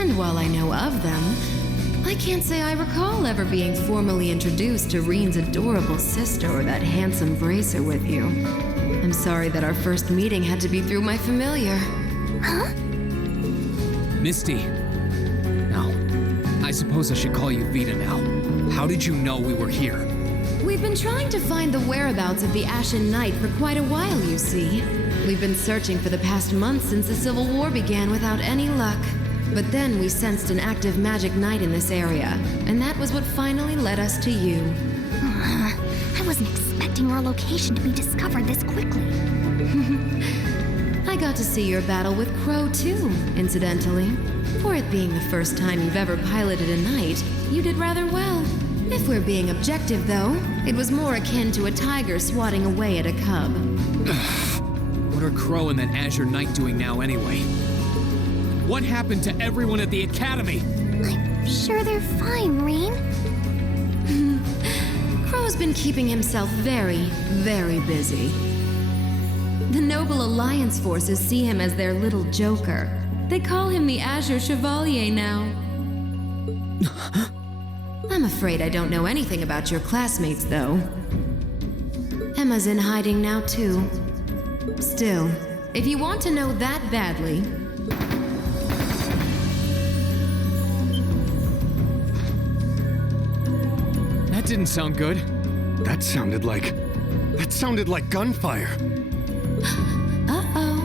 And while I know of them, I can't say I recall ever being formally introduced to Rean's adorable sister or that handsome bracer with you. I'm sorry that our first meeting had to be through my familiar. Huh? Misty. No, I suppose I should call you Vita now. How did you know we were here? We've been trying to find the whereabouts of the Ashen Knight for quite a while, you see. We've been searching for the past month since the Civil War began without any luck. But then we sensed an active magic knight in this area, and that was what finally led us to you. I wasn't expecting our location to be discovered this quickly. I got to see your battle with Crow too, incidentally. For it being the first time you've ever piloted a knight, you did rather well. If we're being objective, though, it was more akin to a tiger swatting away at a cub. What are Crow and that Azure Knight doing now anyway? What happened to everyone at the Academy? I'm sure they're fine, Rean. Crow's been keeping himself very, very busy. The Noble Alliance forces see him as their little joker. They call him the Azure Chevalier now. I'm afraid I don't know anything about your classmates, though. Emma's in hiding now, too. Still, if you want to know that badly... That didn't sound good. That sounded like gunfire. Uh-oh.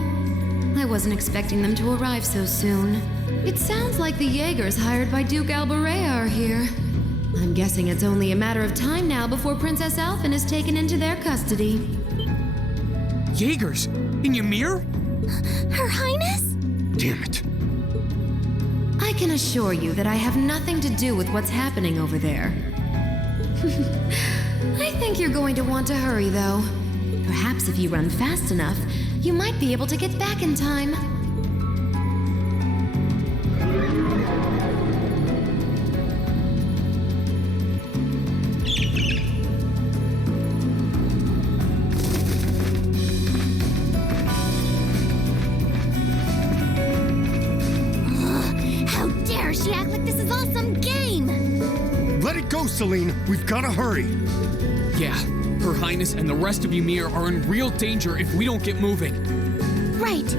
I wasn't expecting them to arrive so soon. It sounds like the Jaegers hired by Duke Alborea are here. I'm guessing it's only a matter of time now before Princess Alphen is taken into their custody. Jaegers? In Ymir? Her Highness? Damn it. I can assure you that I have nothing to do with what's happening over there. I think you're going to want to hurry, though. Perhaps if you run fast enough, you might be able to get back in time. How dare she act like this is all some game? Let it go, Celine. We've got to hurry. Yeah, Her Highness and the rest of Ymir are in real danger if we don't get moving. Right.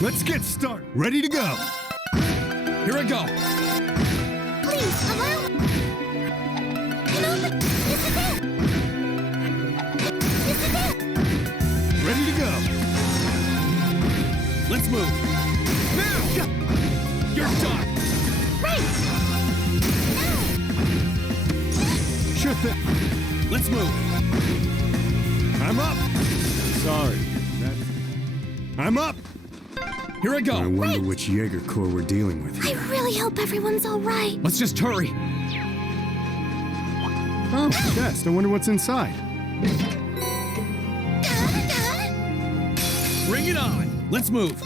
Let's get started. Ready to go. Here I go. Please, allow... No, but this is it! This is it! Ready to go. Let's move. Now! You're done! Right! Now! Sure thing. Let's move. I'm up. Sorry. I'm up. Here I go. I wonder which Jaeger Corps we're dealing with I here. really hope everyone's all right. Let's just hurry. Oh, chest. I wonder what's inside. Bring it on. Let's move.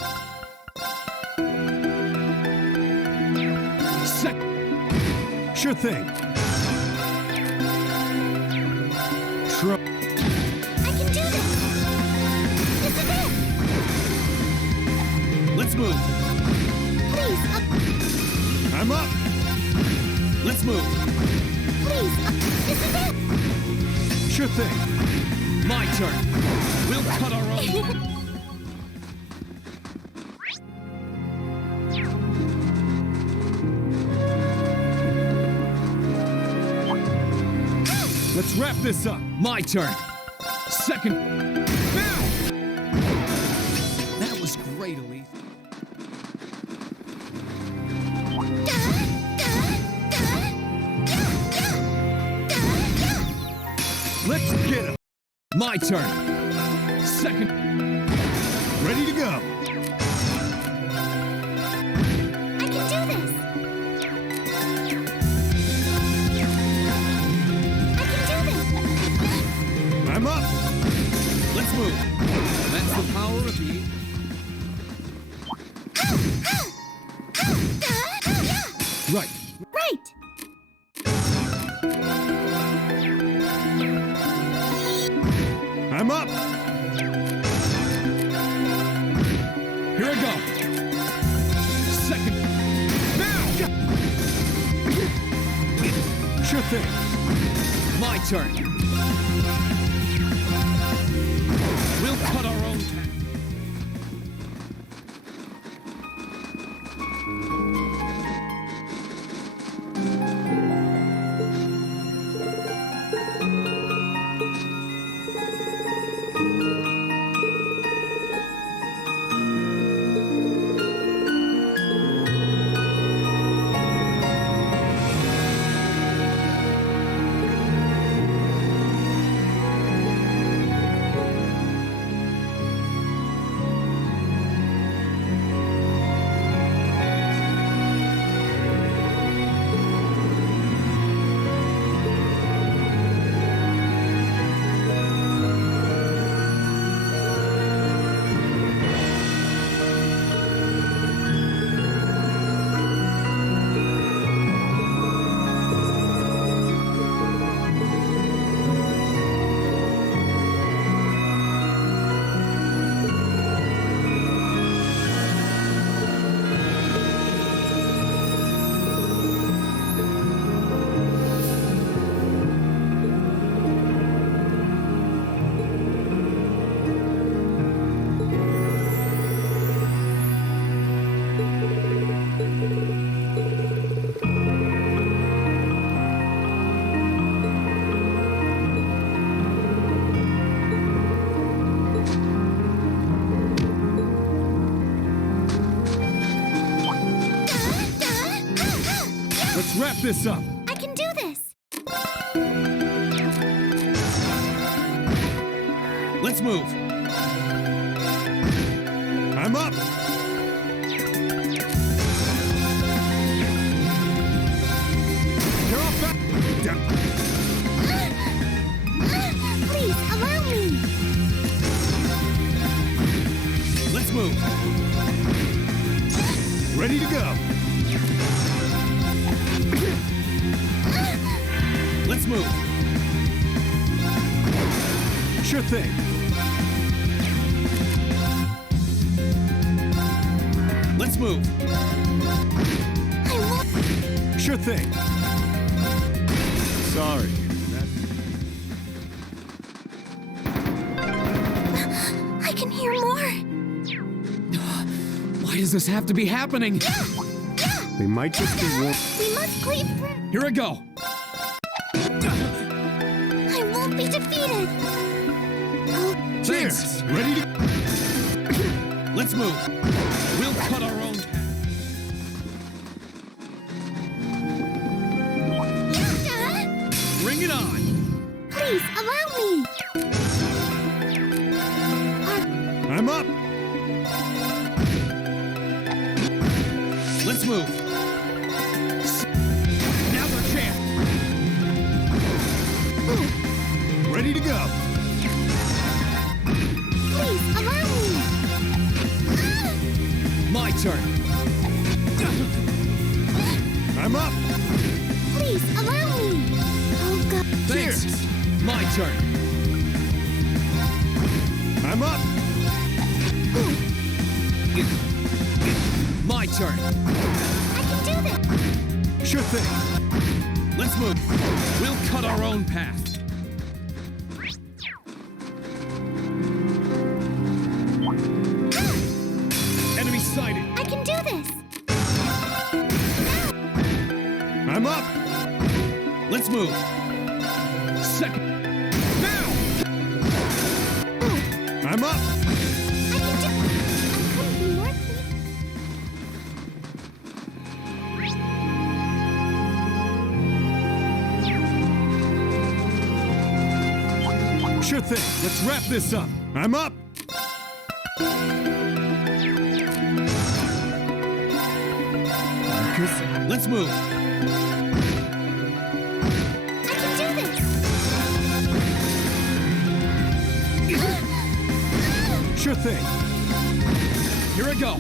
Sure thing. I can do this! This is it! Let's move. Please, I'm up. Let's move. please, this is it! Sure thing. My turn. We'll cut our own. Let's wrap this up. My turn. Second. Now! That was great, Elise. Let's get him. My turn. Second. Ready to go. I can do this! I'm up. Let's move. That's the power of the... Right. Right! I'm up. Here I go. Second. Now! Sure thing. My turn. cut our own path. Wrap this up. I can do this. Let's move. I'm up. You're off back. Please, allow me. Let's move. Ready to go. Let's move. Sure thing. Let's move. I won't. Sure thing. Sorry. I can hear more. Why does this have to be happening? They might just be warm. We must cleave through. Here I go. I won't be defeated. Oh, Thanks. Ready to... Let's move. We'll cut our own path. Bring it on. please, allow me. I'm up. Let's move. Now's our chance. Ready to go. Please, allow me. My turn. I'm up. Please, allow me. Oh, God. Thanks. My turn. I'm up. My turn. I can do this. Sure thing. Let's move. We'll cut our own path. Enemy sighted. I can do this. I'm up. Let's move. Second. Now! I'm up. I can do I couldn't be more pleased. Sure thing. Let's wrap this up. I'm up. Let's move. I can do this. Sure thing. Here I go.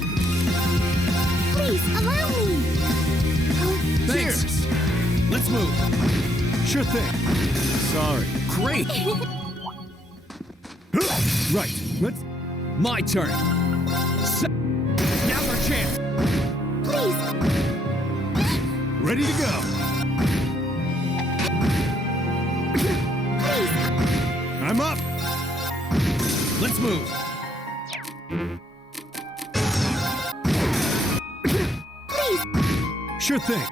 Please, allow me. Oh, Thanks. Let's move. Sure thing. Sorry. Great. Right. Let's... My turn. Now's our chance. please. Ready to go. Please. I'm up. Let's move. smooth. Please! Sure thing.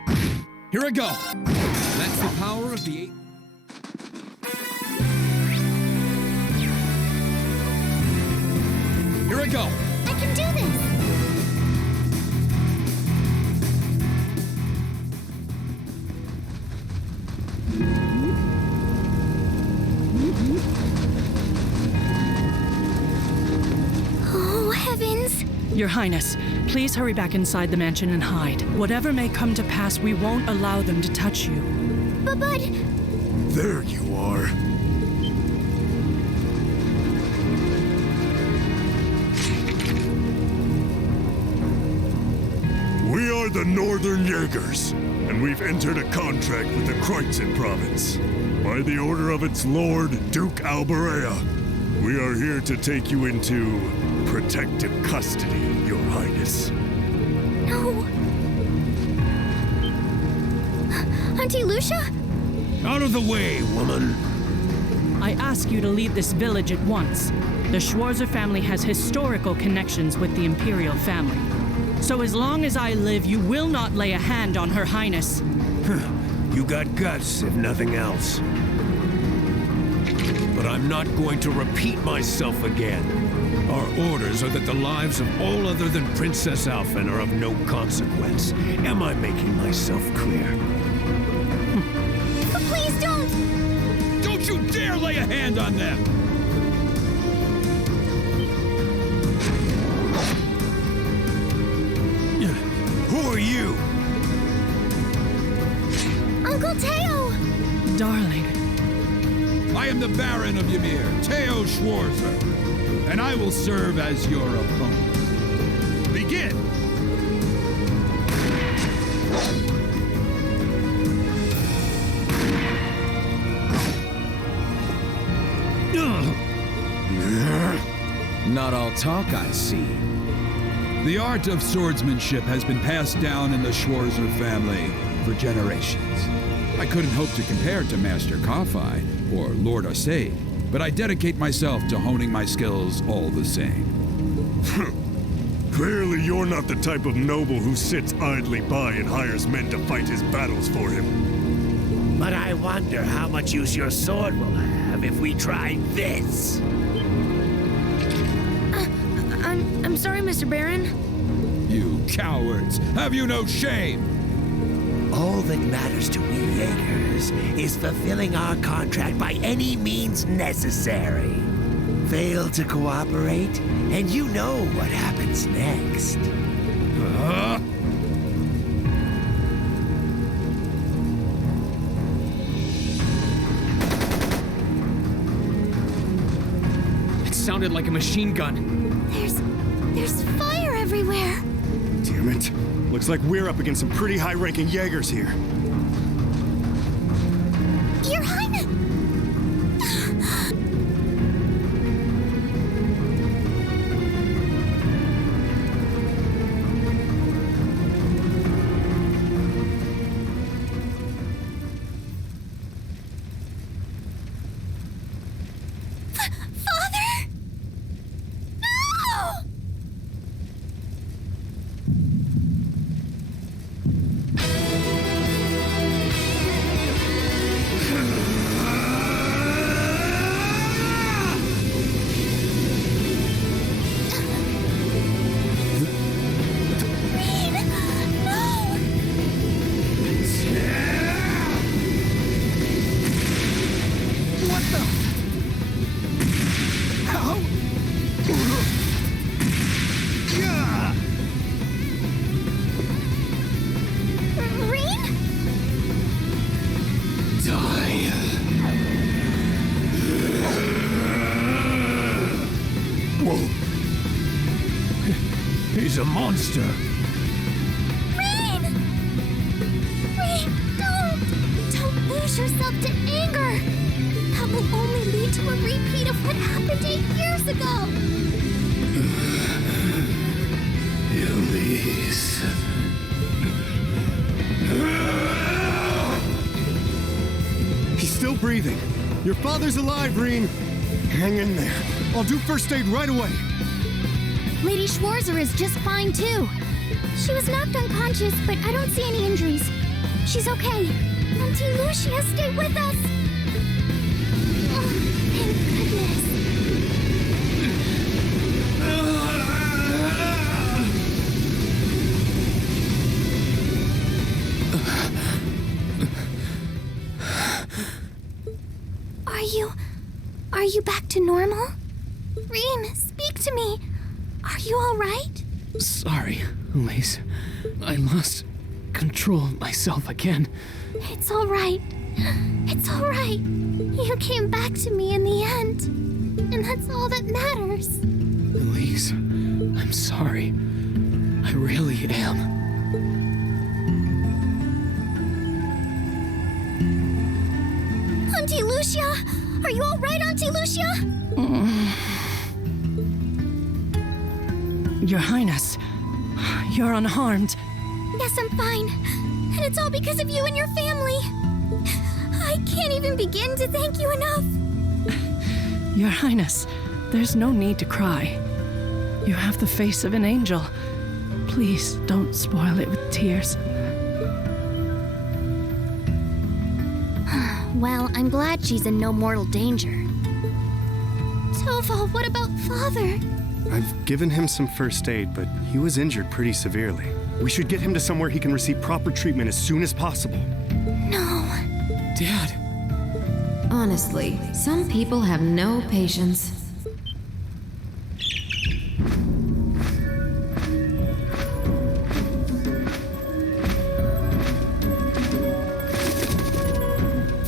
Here I go. That's the power of the... Here I go. I can do this! Oh, heavens! Your Highness, please hurry back inside the mansion and hide. Whatever may come to pass, we won't allow them to touch you. But... There you are. We are the Northern Jaegers, and we've entered a contract with the Kreutzen province. By the order of its lord, Duke Albarea, we are here to take you into protective custody, Your Highness. No... Auntie Lucia? Out of the way, woman! I ask you to leave this village at once. The Schwarzer family has historical connections with the Imperial family. So as long as I live, you will not lay a hand on Her Highness. You got guts, if nothing else. But I'm not going to repeat myself again. Our orders are that the lives of all other than Princess Alphen are of no consequence. Am I making myself clear? Please don't! Don't you dare lay a hand on them! Who are you? Uncle Teo! Darling, I am the Baron of Ymir, Teo Schwarzer, and I will serve as your opponent. Begin! Not all talk, I see. The art of swordsmanship has been passed down in the Schwarzer family for generations. I couldn't hope to compare to Master Kafai or Lord Osaid, but I dedicate myself to honing my skills all the same. Clearly you're not the type of noble who sits idly by and hires men to fight his battles for him. But I wonder how much use your sword will have if we try this. I'm sorry, Mr. Baron. You cowards! Have you no shame? All that matters to we Jaegers is fulfilling our contract by any means necessary. Fail to cooperate, and you know what happens next. It sounded like a machine gun. There's fire everywhere. Damn it. Looks like we're up against some pretty high-ranking Jaegers here. Your Highness! Father? No! He's a monster. Rean! Rean, don't lose yourself to anger. That will only lead to a repeat of what happened 8 years ago. Elise. He's still breathing. Your father's alive, Rean. Hang in there. I'll do first aid right away. Lady Schwarzer is just fine, too. She was knocked unconscious, but I don't see any injuries. She's okay. Auntie Lucia, stay with us! Oh, thank goodness. Are you back to normal? Rean, speak to me. Are you all right? Sorry, Elise. I lost control of myself again. It's all right. It's all right. You came back to me in the end. And that's all that matters. Elise, I'm sorry. I really am. Auntie Lucia! Are you all right, Auntie Lucia? Your Highness, you're unharmed. Yes, I'm fine. And it's all because of you and your family. I can't even begin to thank you enough. Your Highness, there's no need to cry. You have the face of an angel. Please don't spoil it with tears. Well, I'm glad she's in no mortal danger. Tova, what about Father? I've given him some first aid, but he was injured pretty severely. We should get him to somewhere he can receive proper treatment as soon as possible. No. Dad. Honestly, some people have no patience.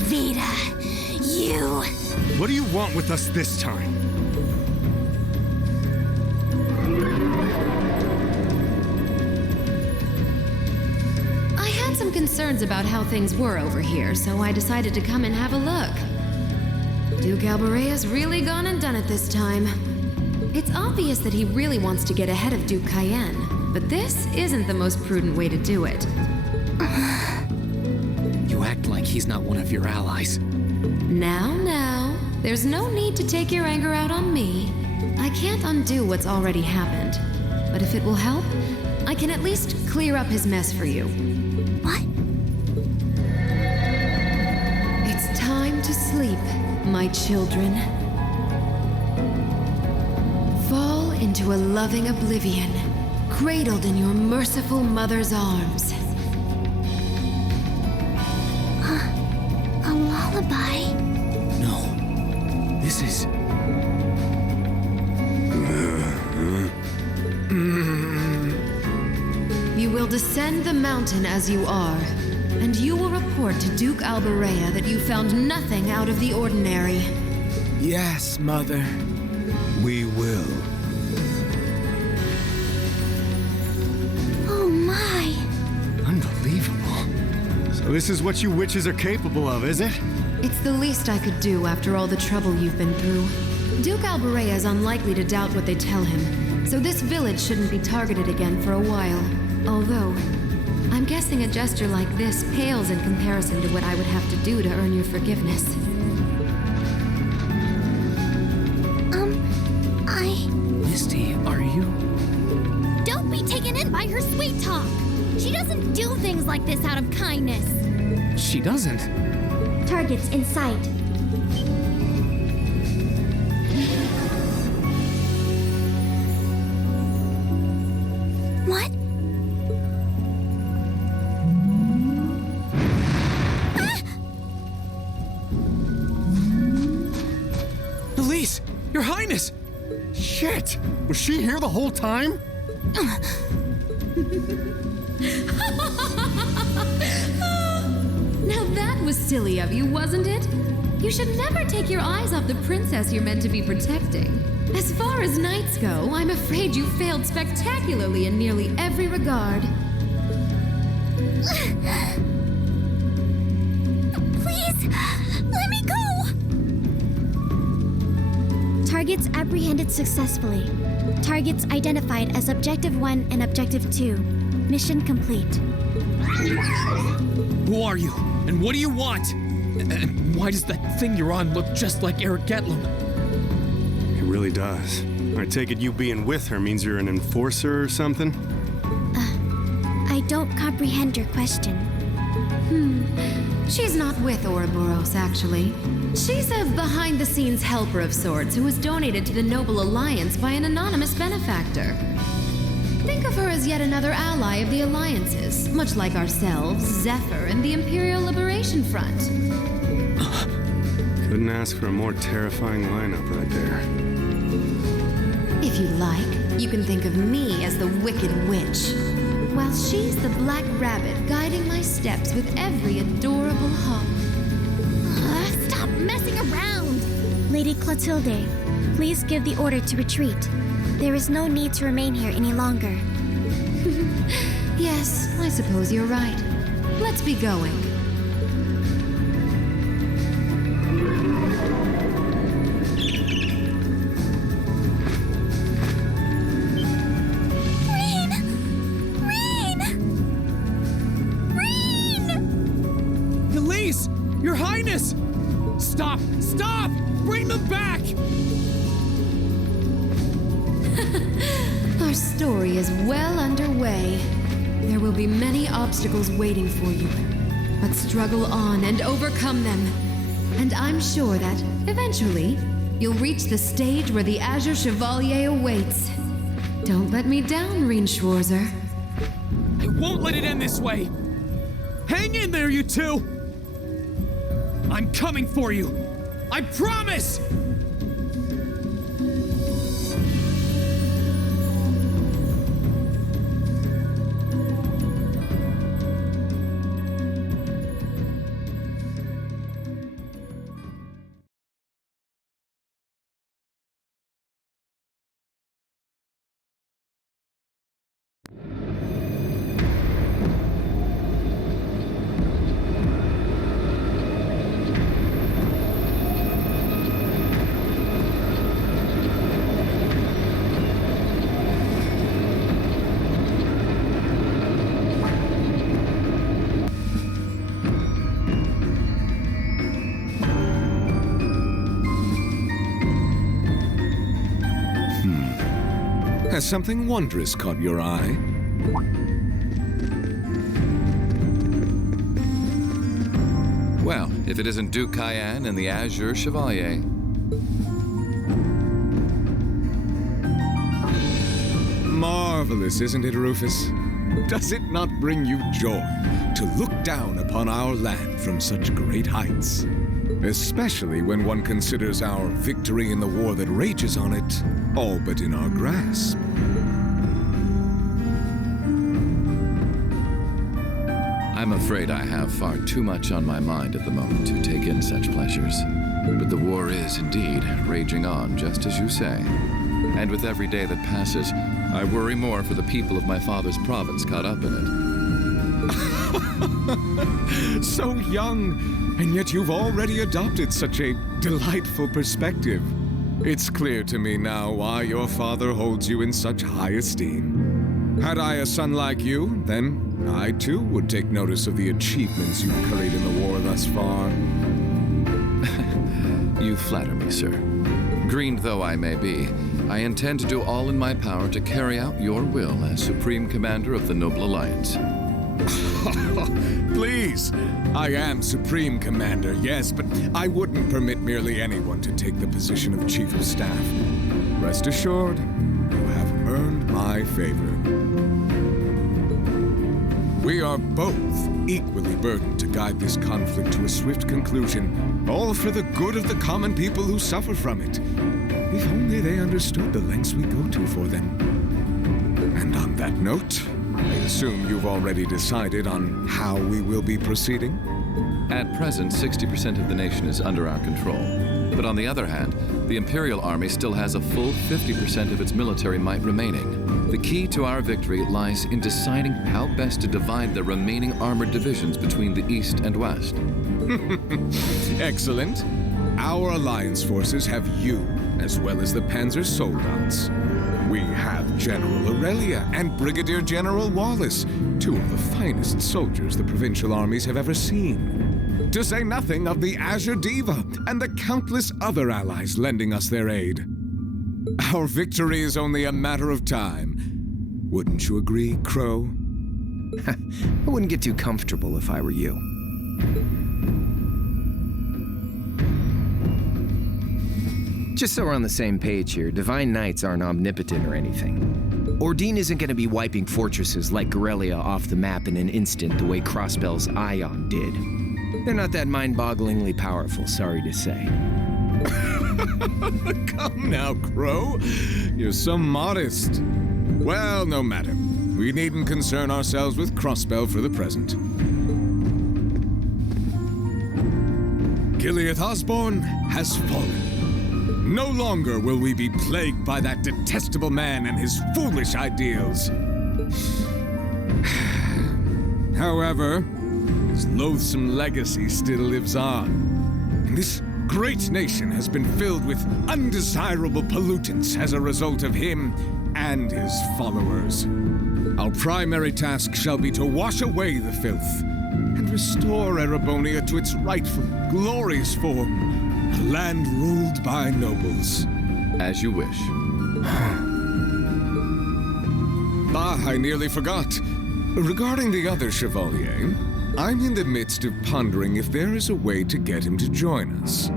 Vita, you... What do you want with us this time? I had some concerns about how things were over here, so I decided to come and have a look. Duke Alborea's really gone and done it this time. It's obvious that he really wants to get ahead of Duke Cayenne, but this isn't the most prudent way to do it. You act like he's not one of your allies. Now, there's no need to take your anger out on me. I can't undo what's already happened. But if it will help, I can at least clear up his mess for you. What? It's time to sleep, my children. Fall into a loving oblivion, cradled in your merciful mother's arms. A lullaby? No. This is... You will descend the mountain as you are, and you will report to Duke Alborea that you found nothing out of the ordinary. Yes, Mother. We will. Oh my. Unbelievable. So this is what you witches are capable of, is it? It's the least I could do after all the trouble you've been through. Duke Alborea is unlikely to doubt what they tell him, so this village shouldn't be targeted again for a while. Although, I'm guessing a gesture like this pales in comparison to what I would have to do to earn your forgiveness. Misty, are you... Don't be taken in by her sweet talk. She doesn't do things like this out of kindness. She doesn't. Targets in sight. What? Elise! Your Highness! Shit! Was she here the whole time? Now that was silly of you, wasn't it? You should never take your eyes off the princess you're meant to be protecting. As far as knights go, I'm afraid you failed spectacularly in nearly every regard. Please, let me go! Targets apprehended successfully. Targets identified as Objective 1 and Objective 2. Mission complete. Who are you? And what do you want? And why does that thing you're on look just like Eric Getlum? really does. I take it you being with her means you're an enforcer or something? I don't comprehend your question. She's not with Ouroboros, actually. She's a behind-the-scenes helper of sorts who was donated to the Noble Alliance by an anonymous benefactor. Think of her as yet another ally of the Alliances, much like ourselves, Zephyr, and the Imperial Liberation Front. Couldn't ask for a more terrifying lineup right there. If you like, you can think of me as the Wicked Witch, while she's the Black Rabbit guiding my steps with every adorable hop. Stop messing around! Lady Clotilde, please give the order to retreat. There is no need to remain here any longer. Yes, I suppose you're right. Let's be going. Your Highness! Stop! Stop! Bring them back! Our story is well underway. There will be many obstacles waiting for you, but struggle on and overcome them. And I'm sure that, eventually, you'll reach the stage where the Azure Chevalier awaits. Don't let me down, Rean Schwarzer. I won't let it end this way! Hang in there, you two! I'm coming for you! I promise! Has something wondrous caught your eye? Well, if it isn't Duke Cayenne and the Azure Chevalier. Marvelous, isn't it, Rufus? Does it not bring you joy to look down upon our land from such great heights? Especially when one considers our victory in the war that rages on it, all but in our grasp. I'm afraid I have far too much on my mind at the moment to take in such pleasures. But the war is indeed raging on, just as you say. And with every day that passes, I worry more for the people of my father's province caught up in it. So young, and yet you've already adopted such a delightful perspective. It's clear to me now why your father holds you in such high esteem. Had I a son like you, then I too would take notice of the achievements you've curried in the war thus far. You flatter me, sir. Green though I may be, I intend to do all in my power to carry out your will as Supreme Commander of the Noble Alliance. Please, I am Supreme Commander, yes, but I wouldn't permit merely anyone to take the position of Chief of Staff. Rest assured, you have earned my favor. We are both equally burdened to guide this conflict to a swift conclusion, all for the good of the common people who suffer from it. If only they understood the lengths we go to for them. And on that note, I assume you've already decided on how we will be proceeding? At present, 60% of the nation is under our control. But on the other hand, the Imperial Army still has a full 50% of its military might remaining. The key to our victory lies in deciding how best to divide the remaining armored divisions between the East and West. Excellent. Our alliance forces have you, as well as the Panzer Soldats. We have General Aurelia and Brigadier General Wallace, two of the finest soldiers the provincial armies have ever seen. To say nothing of the Azure Diva and the countless other allies lending us their aid. Our victory is only a matter of time. Wouldn't you agree, Crow? I wouldn't get too comfortable if I were you. Just so we're on the same page here, Divine Knights aren't omnipotent or anything. Ordine isn't going to be wiping fortresses like Gorelia off the map in an instant the way Crossbell's Ion did. They're not that mind-bogglingly powerful, sorry to say. Come now, Crow. You're so modest. Well, no matter. We needn't concern ourselves with Crossbell for the present. Gileath Osborne has fallen. No longer will we be plagued by that detestable man and his foolish ideals. However, his loathsome legacy still lives on. And this great nation has been filled with undesirable pollutants as a result of him and his followers. Our primary task shall be to wash away the filth and restore Erebonia to its rightful, glorious form. A land ruled by nobles. As you wish. I nearly forgot. Regarding the other Chevalier, I'm in the midst of pondering if there is a way to get him to join us.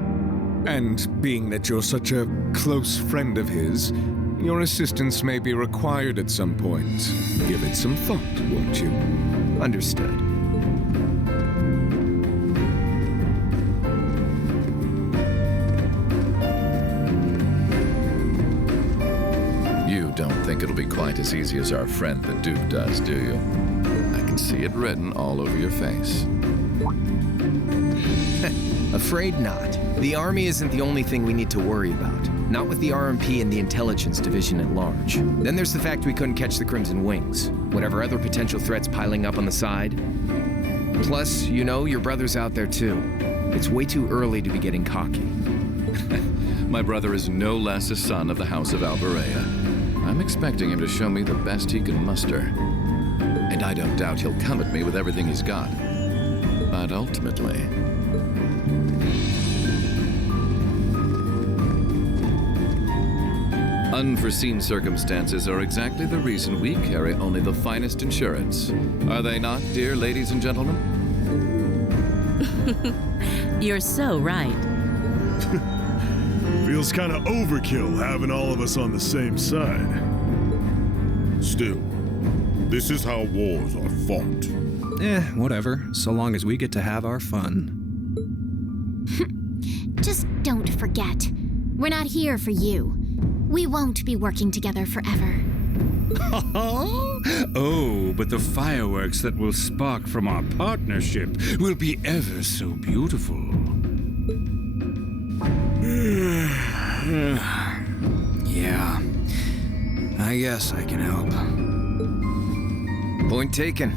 And being that you're such a close friend of his, your assistance may be required at some point. Give it some thought, won't you? Understood. Don't think it'll be quite as easy as our friend the Duke does, do you? I can see it written all over your face. Afraid not. The army isn't the only thing we need to worry about. Not with the RMP and the intelligence division at large. Then there's the fact we couldn't catch the Crimson Wings. Whatever other potential threats piling up on the side. Plus, you know, your brother's out there too. It's way too early to be getting cocky. My brother is no less a son of the House of Alberea. I'm expecting him to show me the best he can muster. And I don't doubt he'll come at me with everything he's got. But ultimately... unforeseen circumstances are exactly the reason we carry only the finest insurance. Are they not, dear ladies and gentlemen? You're so right. Feels kind of overkill having all of us on the same side. Still, this is how wars are fought. Whatever, so long as we get to have our fun. Just don't forget, we're not here for you. We won't be working together forever. Oh, but the fireworks that will spark from our partnership will be ever so beautiful. Yeah, I guess I can help. Point taken.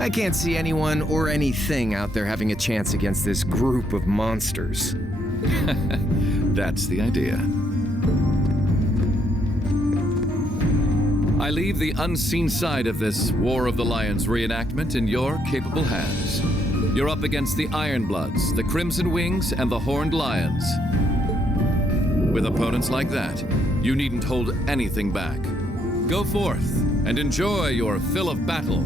I can't see anyone or anything out there having a chance against this group of monsters. That's the idea. I leave the unseen side of this War of the Lions reenactment in your capable hands. You're up against the Ironbloods, the Crimson Wings, and the Horned Lions. With opponents like that, you needn't hold anything back. Go forth and enjoy your fill of battle.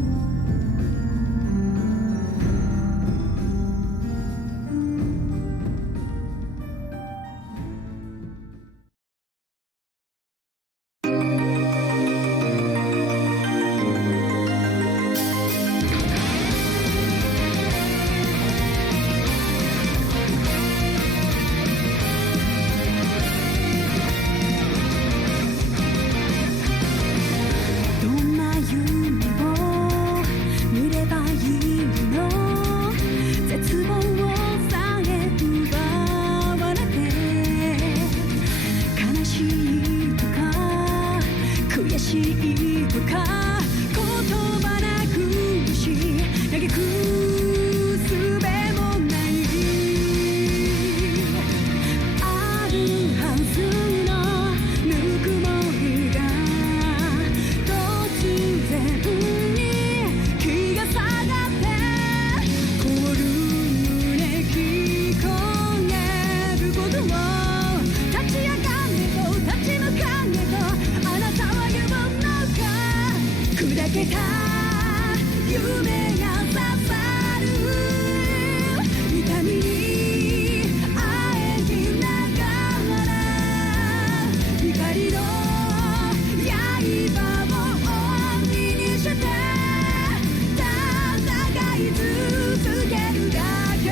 けるだけ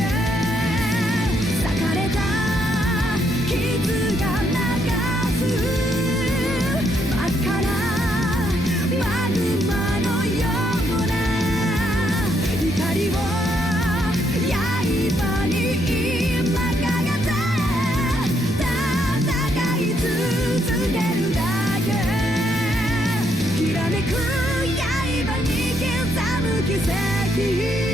裂かれた傷が流す真っ赤なマグマのような怒りを刃に今かがって戦い続けるだけきらめく刃に刻む奇跡